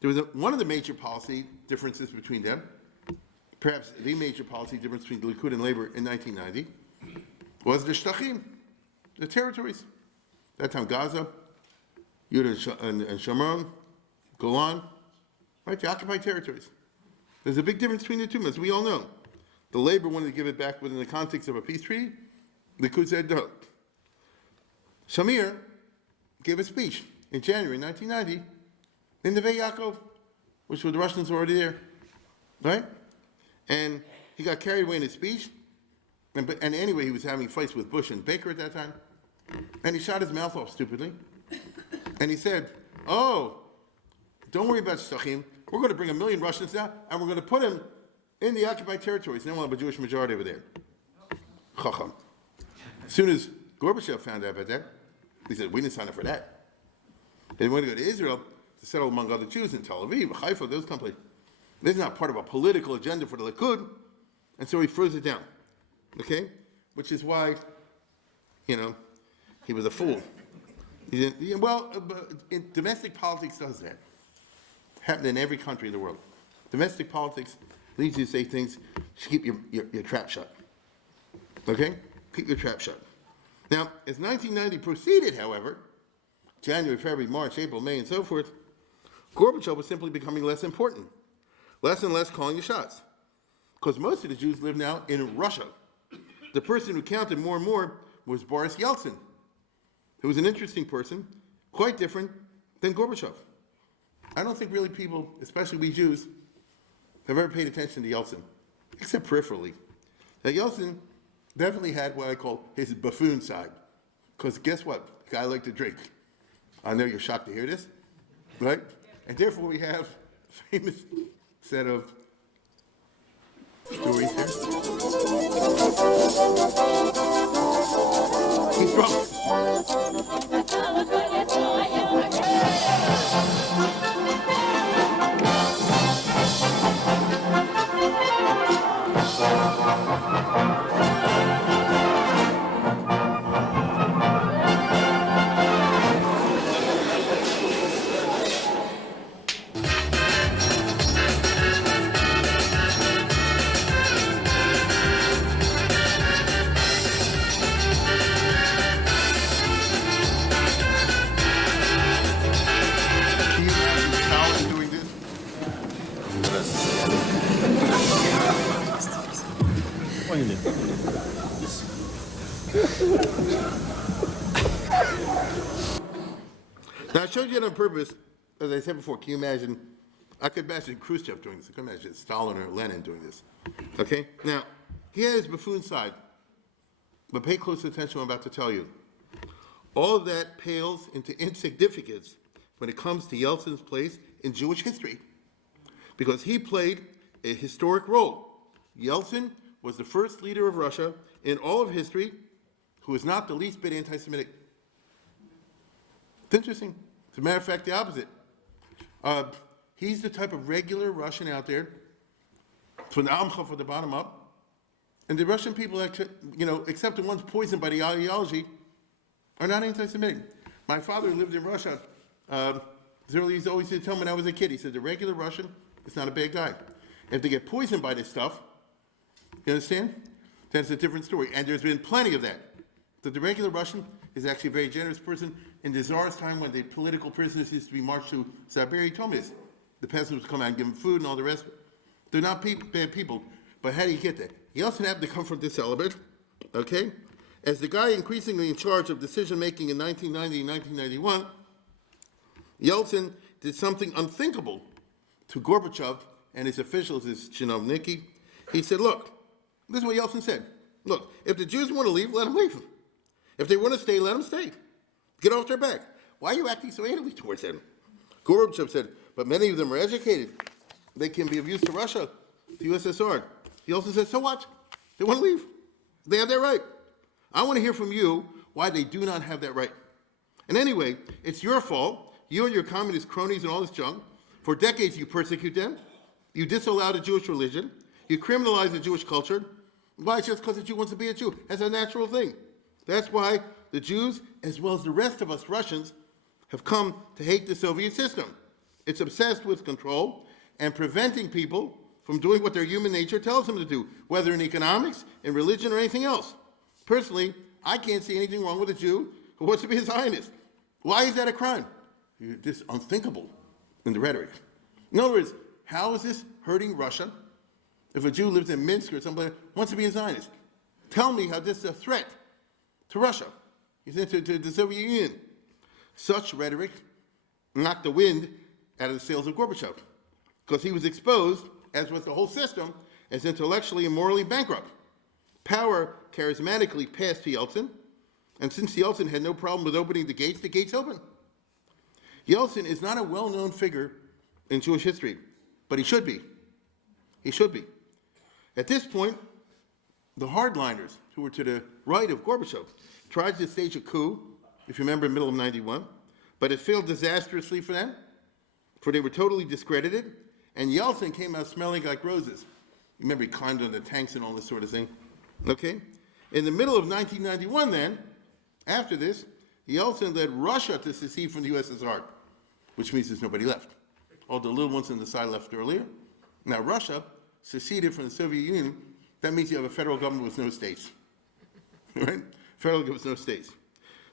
There was one of the major policy differences between them, perhaps the major policy difference between the Likud and Labor in 1990, was the Shtachim, the territories. That time Gaza, Yehuda and Shomron, Golan, right, the occupied territories. There's a big difference between the two, as we all know. The Labor wanted to give it back within the context of a peace treaty. The Likud said no. Shamir gave a speech in January 1990 in the Neve Yaakov, which were the Russians already there, right? And he got carried away in his speech. And anyway, he was having fights with Bush and Baker at that time. And he shot his mouth off stupidly. And he said, oh, don't worry about Shtachim. We're going to bring 1 million Russians now, and we're going to put them in the occupied territories. And then we'll have a Jewish majority over there. Chacham. As soon as Gorbachev found out about that, he said, we didn't sign up for that. They wanted to go to Israel to settle among other Jews in Tel Aviv, Haifa, those companies. This is not part of a political agenda for the Likud, and so he froze it down. Okay? Which is why, he was a fool. Domestic politics does that. Happened in every country in the world. Domestic politics leads you to say things, just keep your trap shut. Okay? Keep your trap shut. Now, as 1990 proceeded, however, January, February, March, April, May, and so forth, Gorbachev was simply becoming less important. Less and less calling the shots. Because most of the Jews live now in Russia. The person who counted more and more was Boris Yeltsin, who was an interesting person, quite different than Gorbachev. I don't think really people, especially we Jews, have ever paid attention to Yeltsin, except peripherally. Now, Yeltsin definitely had what I call his buffoon side. Because guess what? The guy liked to drink. I know you're shocked to hear this, right? And therefore we have a famous set of stories here. He's wrong. Now, I showed you that on purpose, as I said before. Can you imagine? I could imagine Khrushchev doing this. I could imagine Stalin or Lenin doing this. Okay? Now, he had his buffoon side, but pay close attention to what I'm about to tell you. All of that pales into insignificance when it comes to Yeltsin's place in Jewish history, because he played a historic role. Yeltsin was the first leader of Russia in all of history who was not the least bit anti-Semitic. It's interesting. As a matter of fact, the opposite. He's the type of regular Russian out there, from the Amcha, from the bottom up, and the Russian people, except the ones poisoned by the ideology, are not anti-Semitic. My father lived in Russia. He always used to tell me when I was a kid, he said, the regular Russian is not a bad guy. If they get poisoned by this stuff, you understand? That's a different story. And there's been plenty of that. That the regular Russian is actually a very generous person. In the Tsar's time, when the political prisoners used to be marched to Siberia, he told me this. The peasants would come out and give them food and all the rest. They're not bad people. But how do you get that? He also happened to come from this celibate, okay? As the guy increasingly in charge of decision-making in 1990 and 1991, Yeltsin did something unthinkable to Gorbachev and his officials, his chinovniki. He said, look, this is what Yeltsin said. Look, if the Jews want to leave, let them leave. If they want to stay, let them stay. Get off their back. Why are you acting so anally towards them? Gorbachev said, but many of them are educated. They can be of use to Russia, to USSR. Yeltsin said, so what? They want to leave. They have that right. I want to hear from you why they do not have that right. And anyway, it's your fault. You and your communist cronies and all this junk. For decades, you persecute them. You disallow the Jewish religion. You criminalize the Jewish culture. Why? Just because a Jew wants to be a Jew. That's a natural thing. That's why the Jews, as well as the rest of us Russians, have come to hate the Soviet system. It's obsessed with control and preventing people from doing what their human nature tells them to do, whether in economics, in religion, or anything else. Personally, I can't see anything wrong with a Jew who wants to be a Zionist. Why is that a crime? This is unthinkable in the rhetoric. In other words, how is this hurting Russia if a Jew lives in Minsk or somebody wants to be a Zionist? Tell me how this is a threat to Russia, to the Soviet Union. Such rhetoric knocked the wind out of the sails of Gorbachev, because he was exposed, as with the whole system, as intellectually and morally bankrupt. Power charismatically passed to Yeltsin, and since Yeltsin had no problem with opening the gates opened. Yeltsin is not a well-known figure in Jewish history, but he should be. He should be. At this point, the hardliners, who were to the right of Gorbachev, tried to stage a coup, if you remember, in the middle of '91, but it failed disastrously for them, for they were totally discredited, and Yeltsin came out smelling like roses. Remember, he climbed on the tanks and all this sort of thing. Okay? In the middle of 1991 then, after this, Yeltsin led Russia to secede from the USSR, which means there's nobody left. All the little ones on the side left earlier. Now Russia seceded from the Soviet Union. That means you have a federal government with no states. Right? Federal government with no states.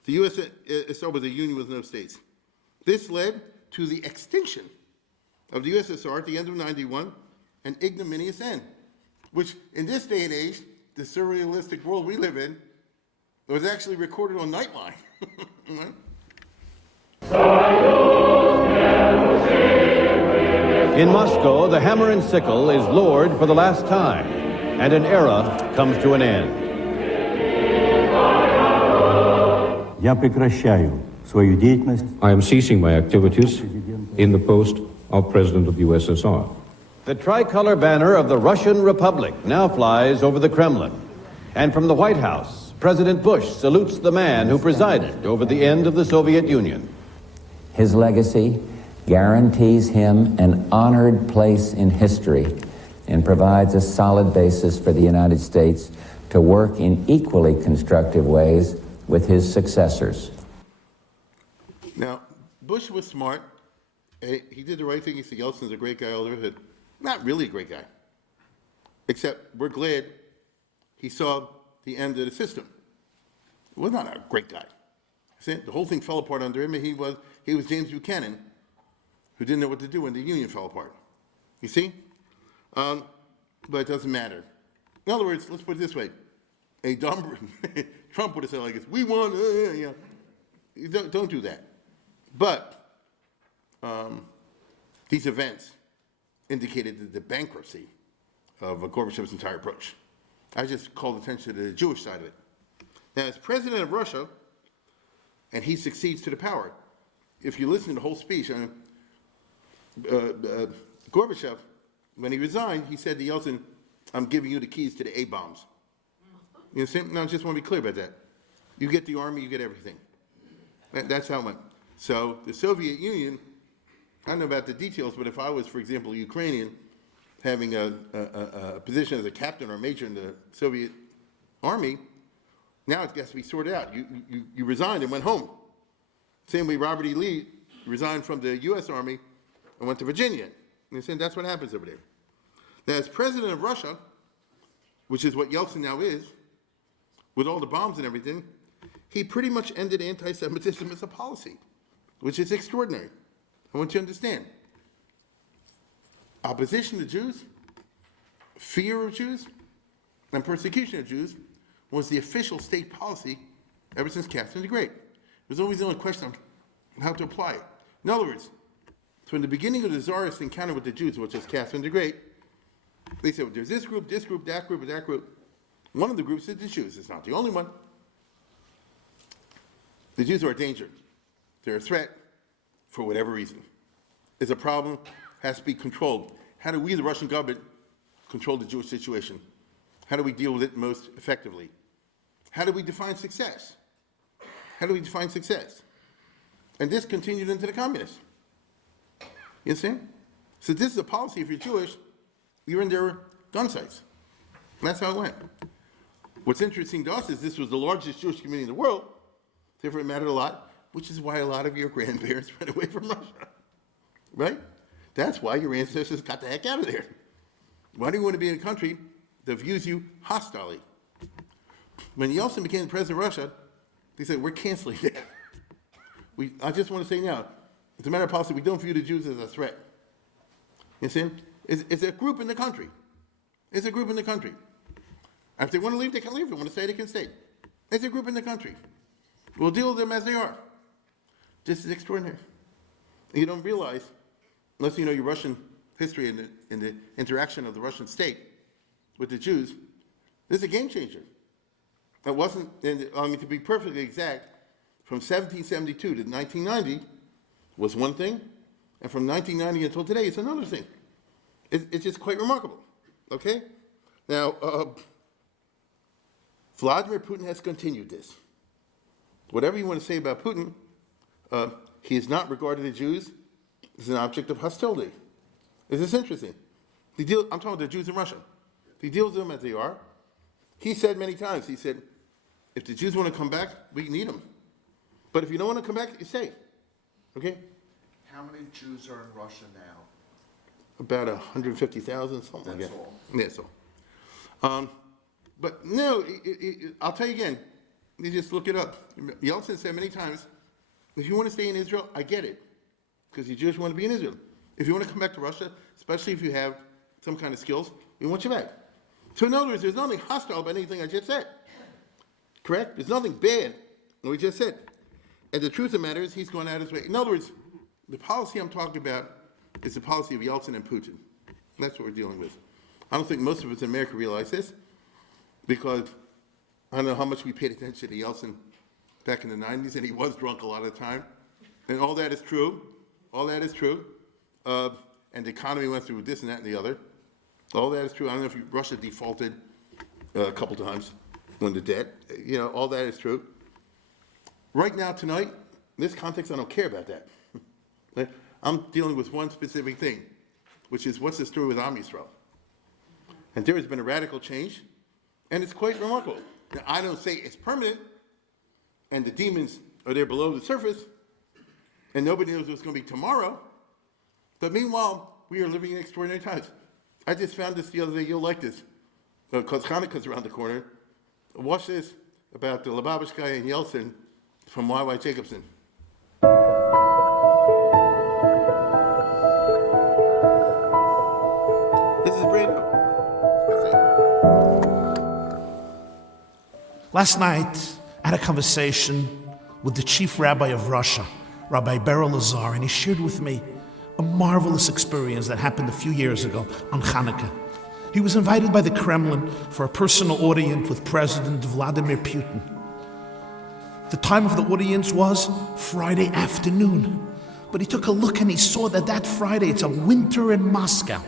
The USSR was a union with no states. This led to the extinction of the USSR at the end of '91, an ignominious end, which in this day and age, the surrealistic world we live in, was actually recorded on Nightline. Right? In Moscow, the hammer and sickle is lowered for the last time, and an era comes to an end. Я прекращаю свою деятельность. I am ceasing my activities in the post of President of the USSR. The tricolor banner of the Russian Republic now flies over the Kremlin. And from the White House, President Bush salutes the man who presided over the end of the Soviet Union. His legacy guarantees him an honored place in history and provides a solid basis for the United States to work in equally constructive ways with his successors. Now, Bush was smart. He did the right thing. He said Yeltsin's a great guy. All the not really a great guy. Except we're glad he saw the end of the system. He was not a great guy. See, the whole thing fell apart under him, and he was James Buchanan, who didn't know what to do when the Union fell apart. You see? But it doesn't matter. In other words, let's put it this way. A dumb Trump would have said like this, we won, you know. Don't do that. But these events indicated the bankruptcy of Gorbachev's entire approach. I just called attention to the Jewish side of it. Now, as president of Russia, and he succeeds to the power, if you listen to the whole speech, Gorbachev, when he resigned, he said to Yeltsin, I'm giving you the keys to the A-bombs. You understand? Now, I just want to be clear about that. You get the army, you get everything. That's how it went. So the Soviet Union, I don't know about the details, but if I was, for example, Ukrainian, having a position as a captain or a major in the Soviet army, now it has to be sorted out. You resigned and went home. Same way Robert E. Lee resigned from the U.S. Army and went to Virginia. You understand? That's what happens over there. Now, as president of Russia, which is what Yeltsin now is, with all the bombs and everything, he pretty much ended anti-Semitism as a policy, which is extraordinary. I want you to understand. Opposition to Jews, fear of Jews, and persecution of Jews was the official state policy ever since Catherine the Great. It was always the only question on how to apply it. In other words, from the beginning of the Tsarist encounter with the Jews, which was Catherine the Great, they said, well, there's this group, that group, that group. One of the groups is the Jews. It's not the only one. The Jews are a danger. They're a threat for whatever reason. It's a problem, has to be controlled. How do we, the Russian government, control the Jewish situation? How do we deal with it most effectively? How do we define success? How do we define success? And this continued into the communists. You understand? So this is a policy, if you're Jewish, you're in their gun sights. And that's how it went. What's interesting to us is this was the largest Jewish community in the world, therefore it mattered a lot, which is why a lot of your grandparents ran away from Russia. Right? That's why your ancestors got the heck out of there. Why do you want to be in a country that views you hostilely? When Yeltsin became the president of Russia, they said, we're canceling that. I just want to say now, it's a matter of policy, we don't view the Jews as a threat. You see? It's a group in the country. It's a group in the country. If they want to leave, they can leave. If they want to stay, they can stay. It's a group in the country. We'll deal with them as they are. This is extraordinary. And you don't realize, unless you know your Russian history and the interaction of the Russian state with the Jews, this is a game changer. It wasn't, to be perfectly exact, from 1772 to 1990 was one thing, and from 1990 until today, it's another thing. It's just quite remarkable, okay? Now, Vladimir Putin has continued this. Whatever you want to say about Putin, he has not regarded the Jews as an object of hostility. Is this interesting? I'm talking about the Jews in Russia. He deals with them as they are. He said many times, he said, if the Jews want to come back, we need them. But if you don't want to come back, you stay. Okay? How many Jews are in Russia now? About 150,000, something like that. That's all. That's all. But no, I'll tell you again, you just look it up. Yeltsin said many times, if you want to stay in Israel, I get it, because you Jews want to be in Israel. If you want to come back to Russia, especially if you have some kind of skills, we want you back. So in other words, there's nothing hostile about anything I just said. Correct? There's nothing bad in what we just said. And the truth of the matter is he's going out his way. In other words, the policy I'm talking about is the policy of Yeltsin and Putin. That's what we're dealing with. I don't think most of us in America realize this, because I don't know how much we paid attention to Yeltsin back in the 90s, and he was drunk a lot of the time. And all that is true. All that is true. And the economy went through this and that and the other. All that is true. I don't know if Russia defaulted a couple times on the debt. All that is true. Right now, tonight, in this context, I don't care about that. I'm dealing with one specific thing, which is what's the story with Am Yisrael? And there has been a radical change, and it's quite remarkable. Now, I don't say it's permanent, and the demons are there below the surface, and nobody knows what's going to be tomorrow. But meanwhile, we are living in extraordinary times. I just found this the other day. You'll like this, because Hanukkah's around the corner. Watch this about the Lubavitch and Yeltsin from Y.Y. Jacobson. This is brand new. Last night, I had a conversation with the chief rabbi of Russia, Rabbi Beryl Lazar, and he shared with me a marvelous experience that happened a few years ago on Hanukkah. He was invited by the Kremlin for a personal audience with President Vladimir Putin. The time of the audience was Friday afternoon, but he took a look and he saw that Friday it's a winter in Moscow.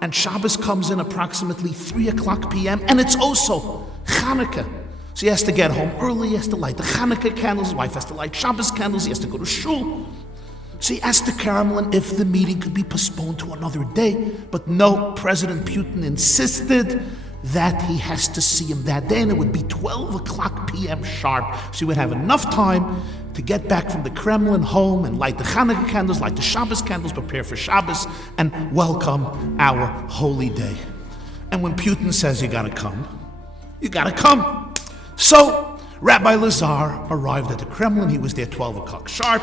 And Shabbos comes in approximately 3 o'clock p.m. and it's also Hanukkah. So he has to get home early, he has to light the Hanukkah candles, his wife has to light Shabbos candles, he has to go to shul. So he asked the Kremlin if the meeting could be postponed to another day, but no, President Putin insisted that he has to see him that day, and it would be 12 o'clock p.m. sharp, so he would have enough time to get back from the Kremlin home and light the Hanukkah candles, light the Shabbos candles, prepare for Shabbos, and welcome our holy day. And when Putin says you gotta come, you gotta come. So Rabbi Lazar arrived at the Kremlin. He was there 12 o'clock sharp.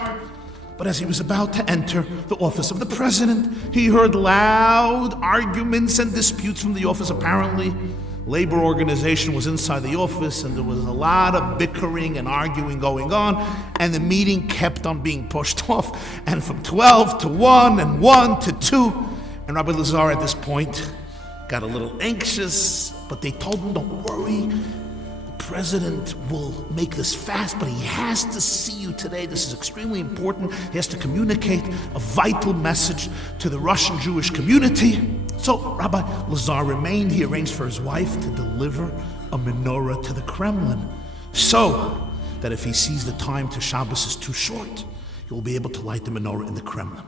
But as he was about to enter the office of the president, he heard loud arguments and disputes from the office. Apparently, labor organization was inside the office, and there was a lot of bickering and arguing going on, and the meeting kept on being pushed off, and from 12 to 1, and 1 to 2, and Rabbi Lazar at this point got a little anxious, but they told him, don't worry, President will make this fast, but he has to see you today. This is extremely important. He has to communicate a vital message to the Russian Jewish community. So Rabbi Lazar remained. He arranged for his wife to deliver a menorah to the Kremlin, so that if he sees the time to Shabbos is too short, he will be able to light the menorah in the Kremlin.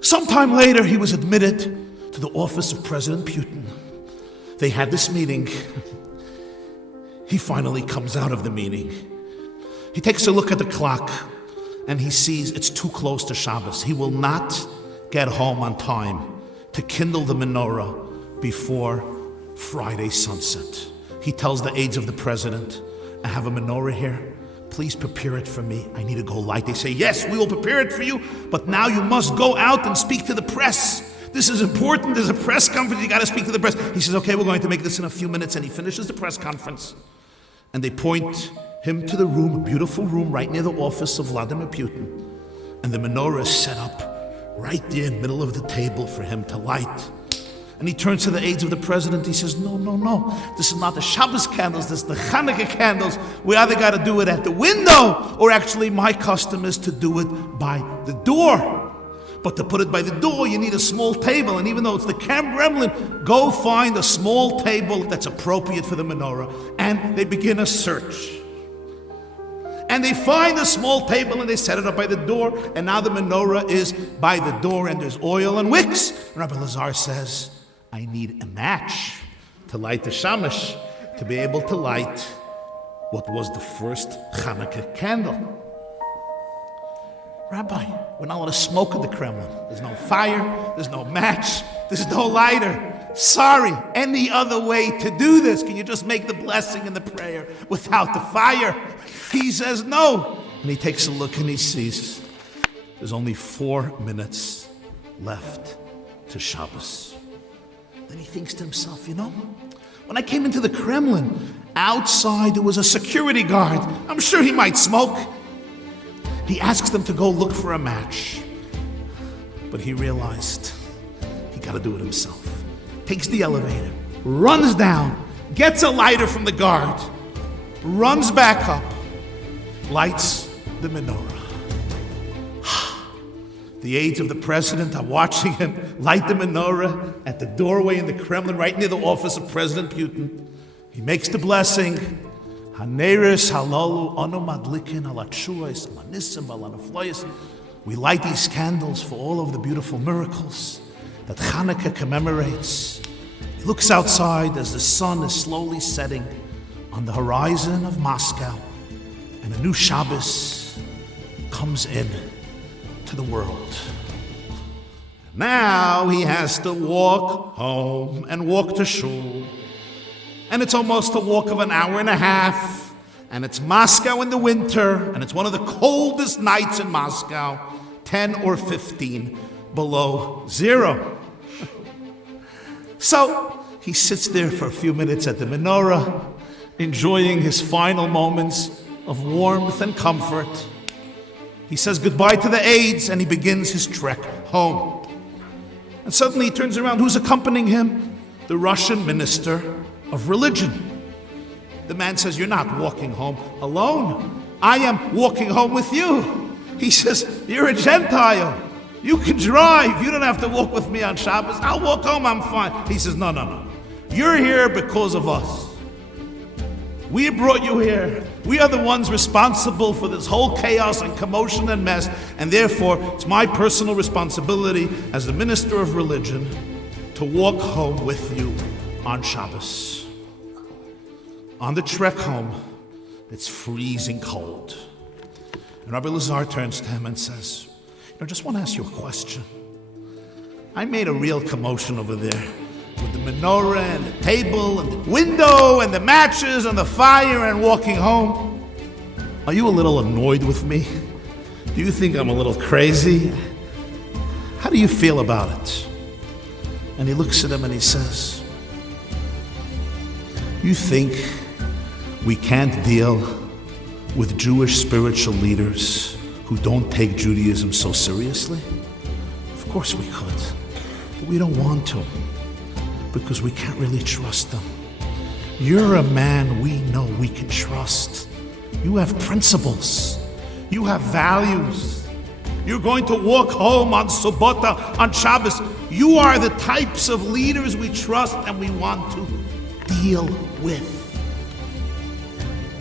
Sometime later, he was admitted to the office of President Putin. They had this meeting. He finally comes out of the meeting. He takes a look at the clock and he sees it's too close to Shabbos. He will not get home on time to kindle the menorah before Friday sunset. He tells the aides of the president, I have a menorah here. Please prepare it for me. I need to go light. They say, yes, we will prepare it for you, but now you must go out and speak to the press. This is important. There's a press conference. You got to speak to the press. He says, okay, we're going to make this in a few minutes. And he finishes the press conference. And they point him to the room, a beautiful room right near the office of Vladimir Putin. And the menorah is set up right there in the middle of the table for him to light. And he turns to the aides of the president. He says, no. This is not the Shabbos candles. This is the Hanukkah candles. We either got to do it at the window, or actually my custom is to do it by the door. But to put it by the door, you need a small table. And even though it's the Kremlin, go find a small table that's appropriate for the menorah. And they begin a search. And they find a small table and they set it up by the door. And now the menorah is by the door and there's oil and wicks. And Rabbi Lazar says, I need a match to light the shamash, to be able to light what was the first Hanukkah candle. Rabbi, we're not allowed to smoke in the Kremlin. There's no fire, there's no match, there's no lighter. Sorry, any other way to do this? Can you just make the blessing and the prayer without the fire? He says no. And he takes a look and he sees there's only 4 minutes left to Shabbos. Then he thinks to himself, when I came into the Kremlin, outside there was a security guard. I'm sure he might smoke. He asks them to go look for a match. But he realized he got to do it himself. Takes the elevator, runs down, gets a lighter from the guard, runs back up, lights the menorah. The aides of the president are watching him light the menorah at the doorway in the Kremlin, right near the office of President Putin. He makes the blessing. Haneris halalu anu madlikin alachuas manisim alanafloyas. We light these candles for all of the beautiful miracles that Hanukkah commemorates. He looks outside as the sun is slowly setting on the horizon of Moscow, and a new Shabbos comes in to the world. Now he has to walk home and walk to shul. And it's almost a walk of an hour and a half. And it's Moscow in the winter. And it's one of the coldest nights in Moscow. 10 or 15 below zero. So he sits there for a few minutes at the menorah, enjoying his final moments of warmth and comfort. He says goodbye to the aides and he begins his trek home. And suddenly he turns around. Who's accompanying him? The Russian minister of religion. The man says, you're not walking home alone. I am walking home with you. He says, you're a Gentile. You can drive. You don't have to walk with me on Shabbos. I'll walk home. I'm fine. He says, no. You're here because of us. We brought you here. We are the ones responsible for this whole chaos and commotion and mess, and therefore it's my personal responsibility as the minister of religion to walk home with you on Shabbos. On the trek home, it's freezing cold. And Rabbi Lazar turns to him and says, I just want to ask you a question. I made a real commotion over there with the menorah and the table and the window and the matches and the fire and walking home. Are you a little annoyed with me? Do you think I'm a little crazy? How do you feel about it? And he looks at him and he says, you think we can't deal with Jewish spiritual leaders who don't take Judaism so seriously? Of course we could, but we don't want to, because we can't really trust them. You're a man we know we can trust. You have principles. You have values. You're going to walk home on Subbota, on Shabbos. You are the types of leaders we trust and we want to deal with.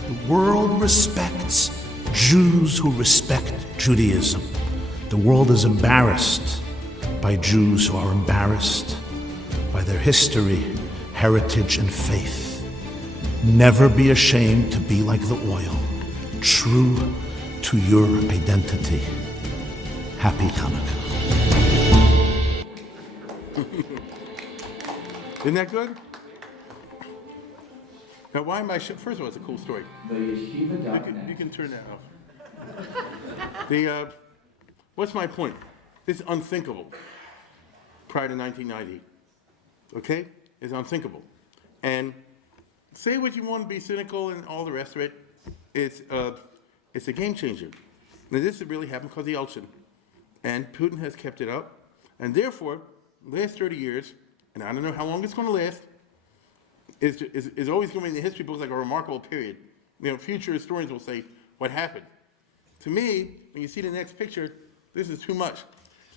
The world respects Jews who respect Judaism. The world is embarrassed by Jews who are embarrassed by their history, heritage, and faith. Never be ashamed to be like the oil, true to your identity. Happy Hanukkah. Isn't that good? Now, why am I? First of all, it's a cool story. You can turn that off. What's my point? This is unthinkable. Prior to 1990, okay, it's unthinkable. And say what you want to be cynical and all the rest of it. It's a game changer. Now, this has really happened because of Yeltsin, and Putin has kept it up, and therefore, the last 30 years, and I don't know how long it's going to last, is always going to be in the history books like a remarkable period. You know, future historians will say, what happened? To me, when you see the next picture, this is too much.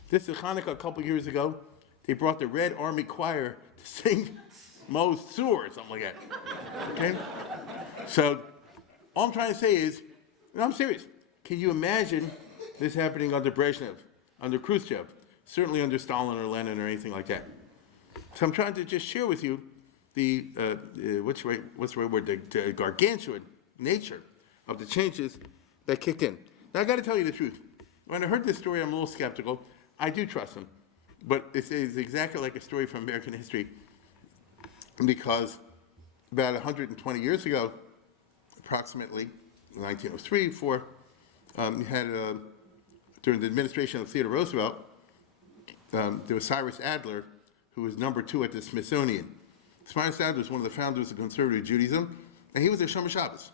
This is Hanukkah a couple years ago. They brought the Red Army Choir to sing Mo's Sur or something like that. Okay? So, all I'm trying to say is, and I'm serious, can you imagine this happening under Brezhnev, under Khrushchev, certainly under Stalin or Lenin or anything like that? So I'm trying to just share with you the gargantuan nature of the changes that kicked in. Now I got to tell you the truth. When I heard this story, I'm a little skeptical. I do trust him, but it's exactly like a story from American history, because about 120 years ago, approximately 1903, you had during the administration of Theodore Roosevelt, there was Cyrus Adler, who was number 2 at the Smithsonian. Cyrus Adler was one of the founders of conservative Judaism, and he was a Shomer Shabbos.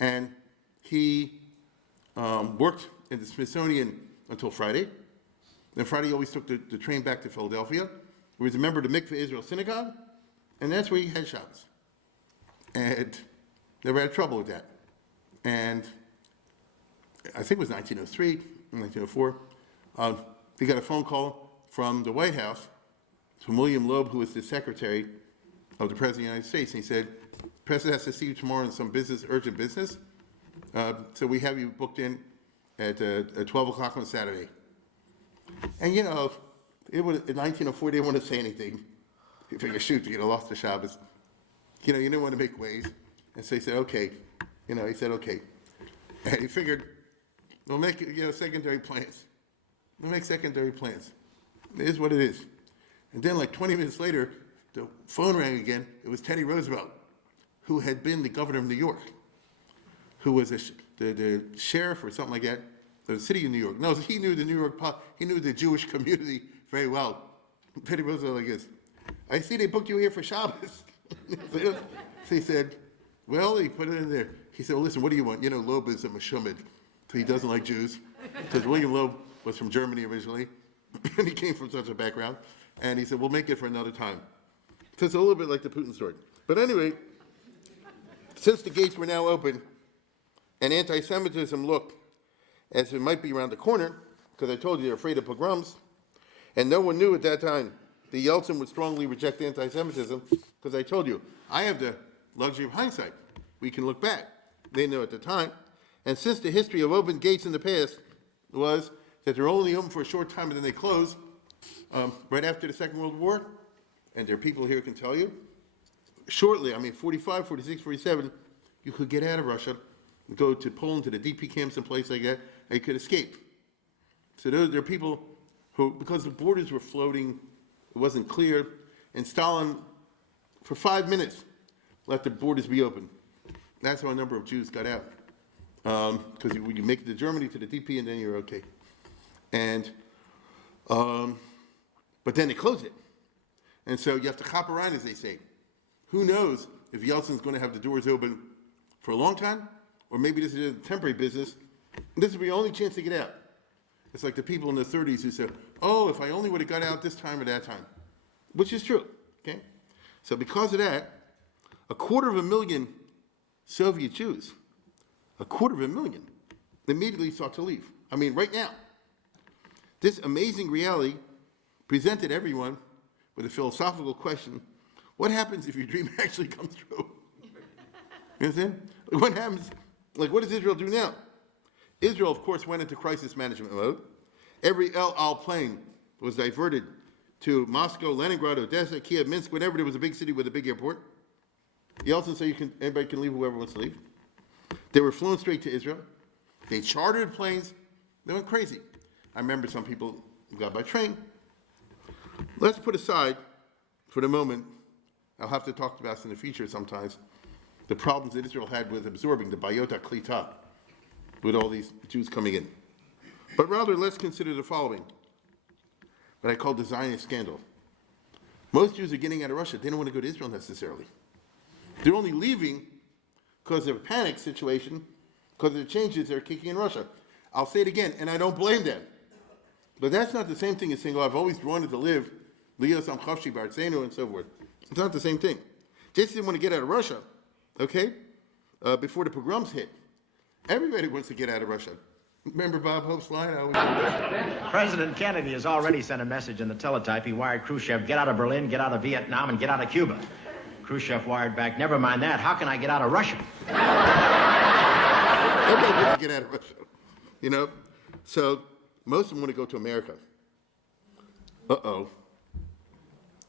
And he worked in the Smithsonian until Friday. Then Friday he always took the train back to Philadelphia. He was a member of the Mikveh Israel Synagogue, and that's where he had Shabbos. And never had trouble with that. And I think it was 1903, 1904, he got a phone call from the White House from William Loeb, who was the secretary of the President of the United States. And he said, the President has to see you tomorrow in some urgent business. So we have you booked in at 12 o'clock on Saturday. And you know, in 1904, they didn't want to say anything. He figured, shoot, you lost the Shabbos. You know, you didn't want to make waves. And so he said, okay. He said, okay. And he figured, we'll make, secondary plans. We'll make secondary plans. It is what it is. And then like 20 minutes later, the phone rang again. It was Teddy Roosevelt, who had been the governor of New York, who was the sheriff or something like that, of the city of New York. No, he knew he knew the Jewish community very well. Teddy Roosevelt like this. I see they booked you here for Shabbos. So he said, well, he put it in there. He said, well, listen, what do you want? Loeb is a Meshumid, so he doesn't like Jews. Because William Loeb was from Germany originally, and he came from such a background. And he said, we'll make it for another time. So it's a little bit like the Putin story. But anyway, since the gates were now open, and anti-Semitism looked as it might be around the corner, because I told you they're afraid of pogroms, and no one knew at that time that Yeltsin would strongly reject anti-Semitism, because I told you, I have the luxury of hindsight. We can look back. They knew at the time. And since the history of open gates in the past was that they're only open for a short time and then they close, right after the Second World War, and there are people here who can tell you, shortly, 45, 46, 47, you could get out of Russia, go to Poland, to the DP camps and places like that, and you could escape. So there are people who, because the borders were floating, it wasn't clear, and Stalin, for 5 minutes, let the borders be open. That's how a number of Jews got out. Because you make it to Germany, to the DP, and then you're okay. And, but then they closed it. And so you have to hop around, as they say. Who knows if Yeltsin's going to have the doors open for a long time, or maybe this is a temporary business. This will be the only chance to get out. It's like the people in the 30s who said, oh, if I only would have got out this time or that time, which is true, okay? So because of that, 250,000 Soviet Jews, 250,000, immediately sought to leave. Right now. This amazing reality presented everyone with a philosophical question: what happens if your dream actually comes true? You understand? What happens Like, what does Israel do now? Israel, of course, went into crisis management mode. Every El Al plane was diverted to Moscow, Leningrad, Odessa, Kiev, Minsk, whenever there was a big city with a big airport. Yeltsin said everybody can leave, whoever wants to leave. They were flown straight to Israel. They chartered planes. They went crazy. I remember some people got by train. Let's put aside, for the moment, I'll have to talk about this in the future sometimes, the problems that Israel had with absorbing the Bayot HaKlita, with all these Jews coming in. But rather, let's consider the following, what I call the Zionist Scandal. Most Jews are getting out of Russia. They don't want to go to Israel necessarily. They're only leaving because of a panic situation, because of the changes they're kicking in Russia. I'll say it again, and I don't blame them. But that's not the same thing as saying, oh, I've always wanted to live, Lios Am Chavshi B'Artzeinu, and so forth. It's not the same thing. Just didn't want to get out of Russia, okay? Before the pogroms hit. Everybody wants to get out of Russia. Remember Bob Hope's line? President Kennedy has already sent a message in the teletype. He wired Khrushchev, get out of Berlin, get out of Vietnam, and get out of Cuba. Khrushchev wired back, never mind that. How can I get out of Russia? Everybody wants to get out of Russia, you know? So most of them want to go to America. Uh-oh.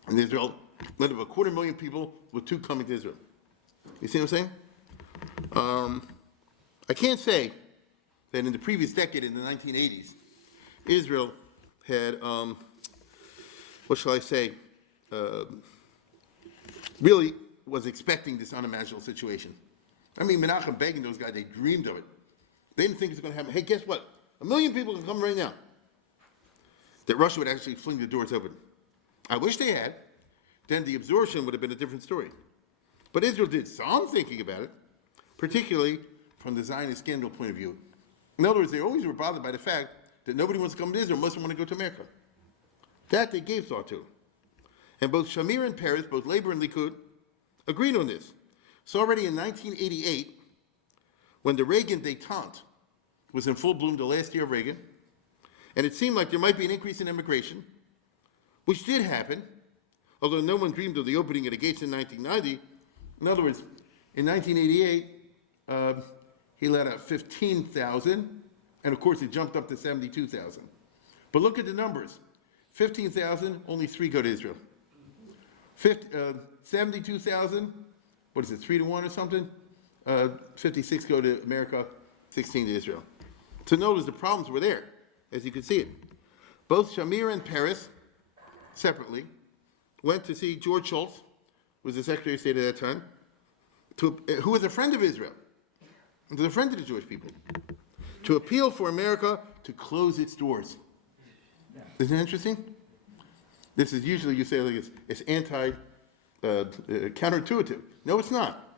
And Israel, let of 250,000 people with 2 coming to Israel. You see what I'm saying? I can't say that in the previous decade, in the 1980s, Israel had, what shall I say, really was expecting this unimaginable situation. I mean, Menachem Begin, those guys, they dreamed of it. They didn't think it was going to happen. Hey, guess what? 1 million people can come right now. That Russia would actually fling the doors open. I wish they had. Then the absorption would have been a different story. But Israel did some thinking about it, particularly from the Zionist Scandal point of view. In other words, they always were bothered by the fact that nobody wants to come to Israel, most want to go to America. That they gave thought to. And both Shamir and Peres, both Labor and Likud, agreed on this. So already in 1988, when the Reagan détente was in full bloom, the last year of Reagan, and it seemed like there might be an increase in immigration, which did happen, although no one dreamed of the opening of the gates in 1990. In other words, in 1988, he let out 15,000, and of course it jumped up to 72,000. But look at the numbers. 15,000, only 3 go to Israel. 72,000, what is it, 3 to 1 or something? 56 go to America, 16 to Israel. So notice the problems were there, as you can see it. Both Shamir and Peres, separately, went to see George Shultz, who was the Secretary of State at that time, who was a friend of Israel, and was a friend of the Jewish people, to appeal for America to close its doors. Isn't that interesting? This is usually, you say, like it's counterintuitive. No, it's not.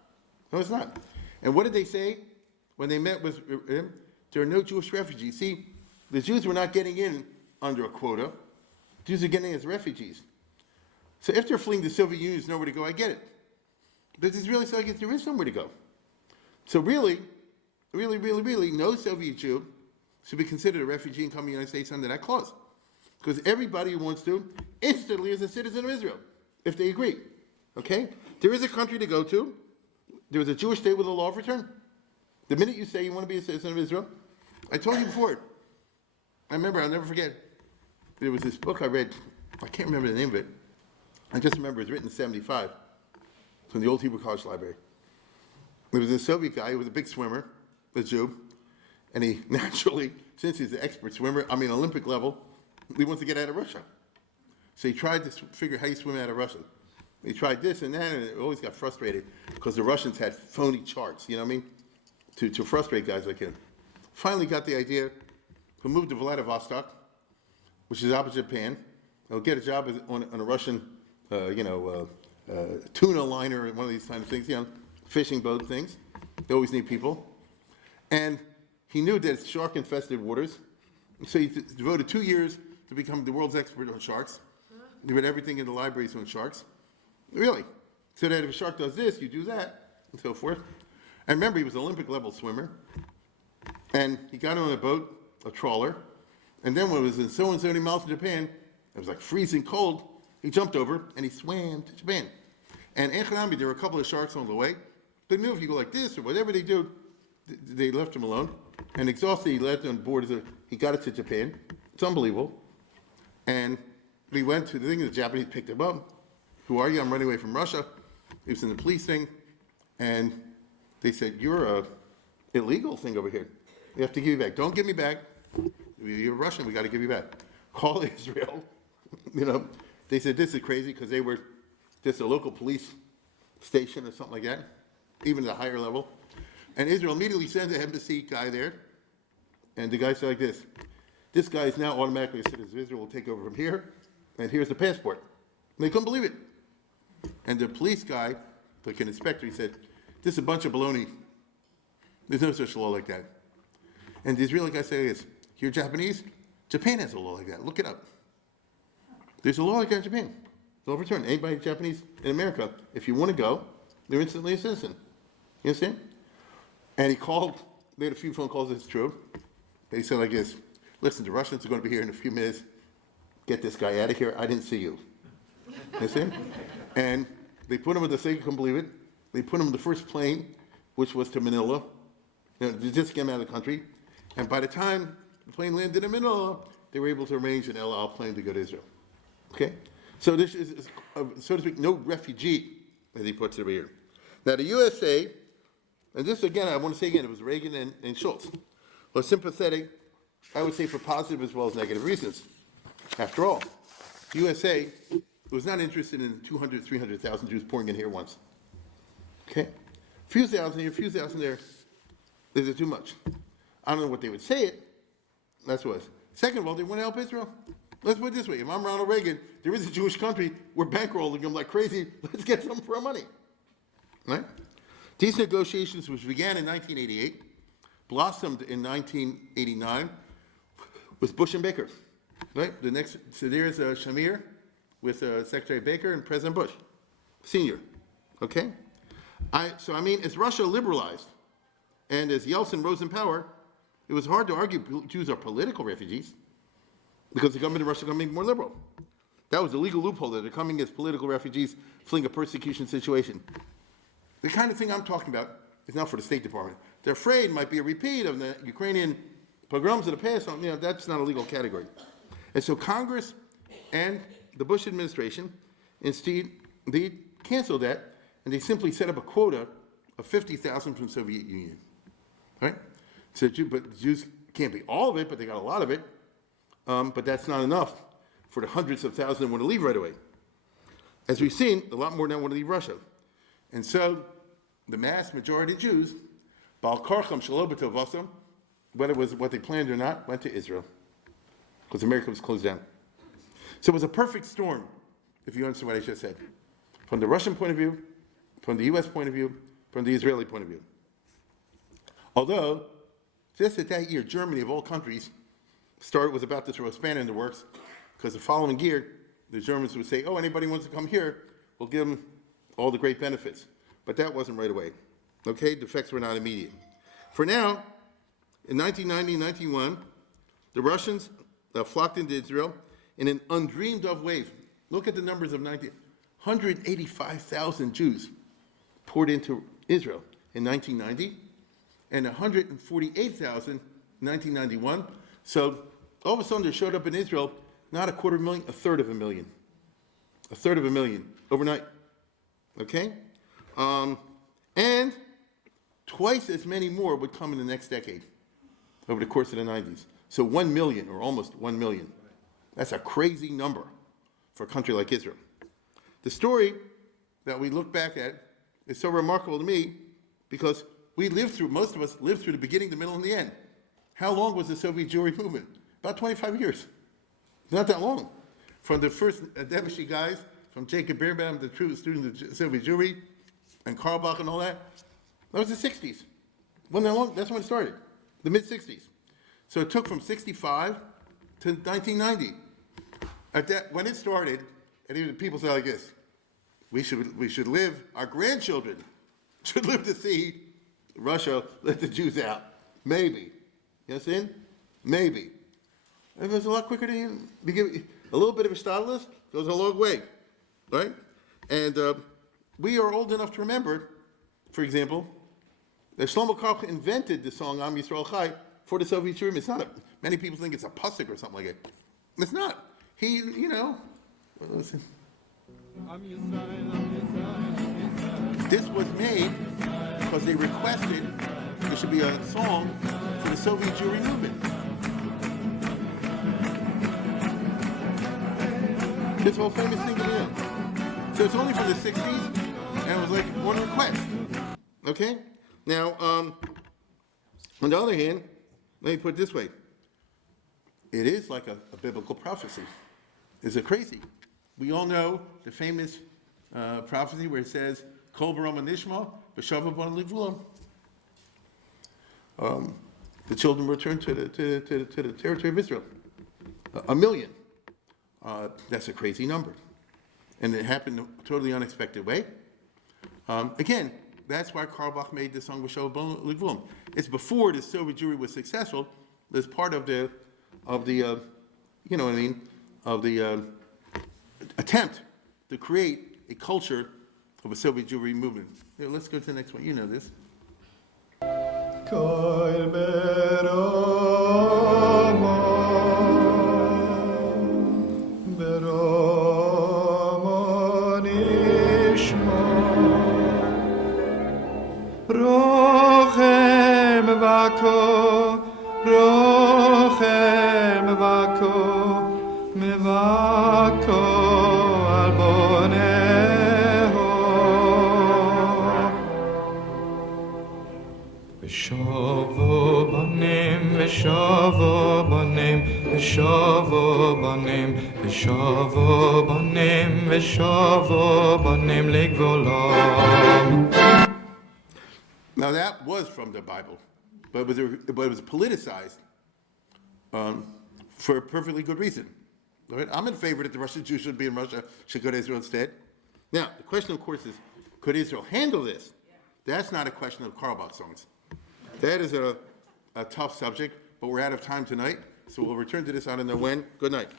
No, it's not. And what did they say when they met with him? There are no Jewish refugees. See, the Jews were not getting in under a quota. Jews are getting in as refugees. So if they're fleeing the Soviet Union, there's nowhere to go, I get it. But it's really like there is somewhere to go. So really, no Soviet Jew should be considered a refugee and come to the United States under that clause. Because everybody who wants to instantly is a citizen of Israel, if they agree. Okay? There is a country to go to. There is a Jewish state with a law of return. The minute you say you want to be a citizen of Israel, I told you before, I remember, I'll never forget, there was this book I read, I can't remember the name of it. I just remember it was written in 1975 from the old Hebrew College Library. There was a Soviet guy who was a big swimmer, a Jew, and he naturally, since he's an expert swimmer, Olympic level, he wants to get out of Russia. So he tried to figure how you swim out of Russia. He tried this and that, and it always got frustrated because the Russians had phony charts, you know what I mean, to frustrate guys like him. Finally got the idea to move to Vladivostok, which is opposite Japan. He'll get a job on a Russian, tuna liner, one of these kind of things, fishing boat things. They always need people. And he knew that it's shark-infested waters, so he devoted 2 years to become the world's expert on sharks. He read everything in the libraries on sharks. Really. So that if a shark does this, you do that, and so forth. And remember, he was an Olympic-level swimmer. And he got on a boat, a trawler, and then when it was in so and so many miles to Japan, it was like freezing cold, he jumped over and he swam to Japan. And in Hanami, there were a couple of sharks on the way. They knew if you go like this or whatever they do, they left him alone. And exhausted, he led on board. He got it to Japan. It's unbelievable. And we went to the thing. The Japanese picked him up. Who are you? I'm running away from Russia. He was in the police thing. And they said, you're a illegal thing over here. We have to give you back. Don't give me back. You're Russian. We got to give you back. Call Israel. They said this is crazy because they were just a local police station or something like that, even at a higher level. And Israel immediately sends an embassy guy there. And the guy said like this. This guy is now automatically a citizen of Israel. Will take over from here. And here's the passport. And they couldn't believe it. And the police guy, like an inspector, he said, this is a bunch of baloney. There's no such law like that. And the Israeli guy said this, you're Japanese? Japan has a law like that. Look it up. There's a law like that in Japan. It's overturned. Anybody Japanese in America, if you want to go, they're instantly a citizen. You understand? And he called, made a few phone calls, it's true. And he said like this, listen, the Russians are going to be here in a few minutes. Get this guy out of here. I didn't see you. You understand? And they put him in the thing, couldn't believe it. They put him in the first plane, which was to Manila. They just came out of the country. And by the time the plane landed in Manila, they were able to arrange an El Al plane to go to Israel. Okay? So this is, so to speak, no refugee, as he puts it over here. Now the USA, and this again, I want to say again, it was Reagan and Schultz, was sympathetic, I would say for positive as well as negative reasons. After all, the USA was not interested in 200, 300,000 Jews pouring in here once. Okay? A few thousand here, a few thousand there. This is too much. I don't know what they would say it. That's what it was. Second of all, they want to help Israel. Let's put it this way. If I'm Ronald Reagan, there is a Jewish country, we're bankrolling them like crazy. Let's get some for our money. Right? These negotiations, which began in 1988, blossomed in 1989 with Bush and Baker. Right? So there's Shamir with Secretary Baker and President Bush, Senior. Okay? As Russia liberalized, and as Yeltsin rose in power, it was hard to argue Jews are political refugees because the government of Russia is becoming more liberal. That was the legal loophole that they're coming as political refugees fleeing a persecution situation. The kind of thing I'm talking about is not for the State Department. They're afraid it might be a repeat of the Ukrainian pogroms of the past. That's not a legal category. And so Congress and the Bush administration, instead, they canceled that, and they simply set up a quota of 50,000 from the Soviet Union. Right? So, but Jews can't be all of it, but they got a lot of it. But that's not enough for the hundreds of thousands that want to leave right away. As we've seen, a lot more now want to leave Russia. And so the mass majority of Jews, Bal Karcham Shelo B'Tovosam, whether it was what they planned or not, went to Israel. Because America was closed down. So it was a perfect storm, if you understand what I just said. From the Russian point of view, from the US point of view, from the Israeli point of view. Although, just at that year, Germany, of all countries, was about to throw a spanner in the works, because the following year, the Germans would say, anybody wants to come here, we'll give them all the great benefits. But that wasn't right away. Okay, the effects were not immediate. For now, in 1990 and 1991, the Russians flocked into Israel in an undreamed of wave. Look at the numbers of 185,000 Jews poured into Israel in 1990, and 148,000 in 1991. So all of a sudden there showed up in Israel not 250,000, a third of a million. A third of a million overnight. Okay? And twice as many more would come in the next decade over the course of the 90s. So 1 million, or almost 1 million. That's a crazy number for a country like Israel. The story that we look back at is so remarkable to me because most of us lived through the beginning, the middle, and the end. How long was the Soviet Jewry movement? About 25 years. Not that long. From the first Devishi guys, from Jacob Beerbaum, the true student of Soviet Jewry, and Karl Bach and all that, that was the 60s. Wasn't that long? That's when it started, the mid-60s. So it took from 65 to 1990. When it started, and even people say like this, we should live, our grandchildren should live to see Russia let the Jews out. Maybe. You understand? Maybe. It goes a lot quicker than you give a little bit of a stylist goes a long way. Right? And we are old enough to remember, for example, Shlomo Karlach invented the song Am Yisrael Chai for the Soviet Union. It's not many people think it's a pasuk or something like it. It's not. He, listen. This was made because they requested there should be a song for the Soviet Jewry movement. This whole famous thing to me. So it's only from the 60s, and it was like one request. Okay? Now, on the other hand, let me put it this way. It is like a biblical prophecy. Is it crazy? We all know the famous prophecy where it says, Kol Barom Nishma, B'Shava Bon Livulom. The children returned to the territory of Israel. 1 million. That's a crazy number. And it happened in a totally unexpected way. Again, that's why Karlach made the song B'Shava Bon Livulom. It's before the Soviet Jewry was successful. It's part of the attempt to create a culture of a Soviet Jewry movement. Here, let's go to the next one. You know this. Now that was from the Bible, but it was politicized for a perfectly good reason. All right? I'm in favor that the Russian Jews should be in Russia, should go to Israel instead. Now, the question, of course, is, could Israel handle this? That's not a question of Karlach songs. That is a tough subject, but we're out of time tonight, so we'll return to this, I don't know when. Good night.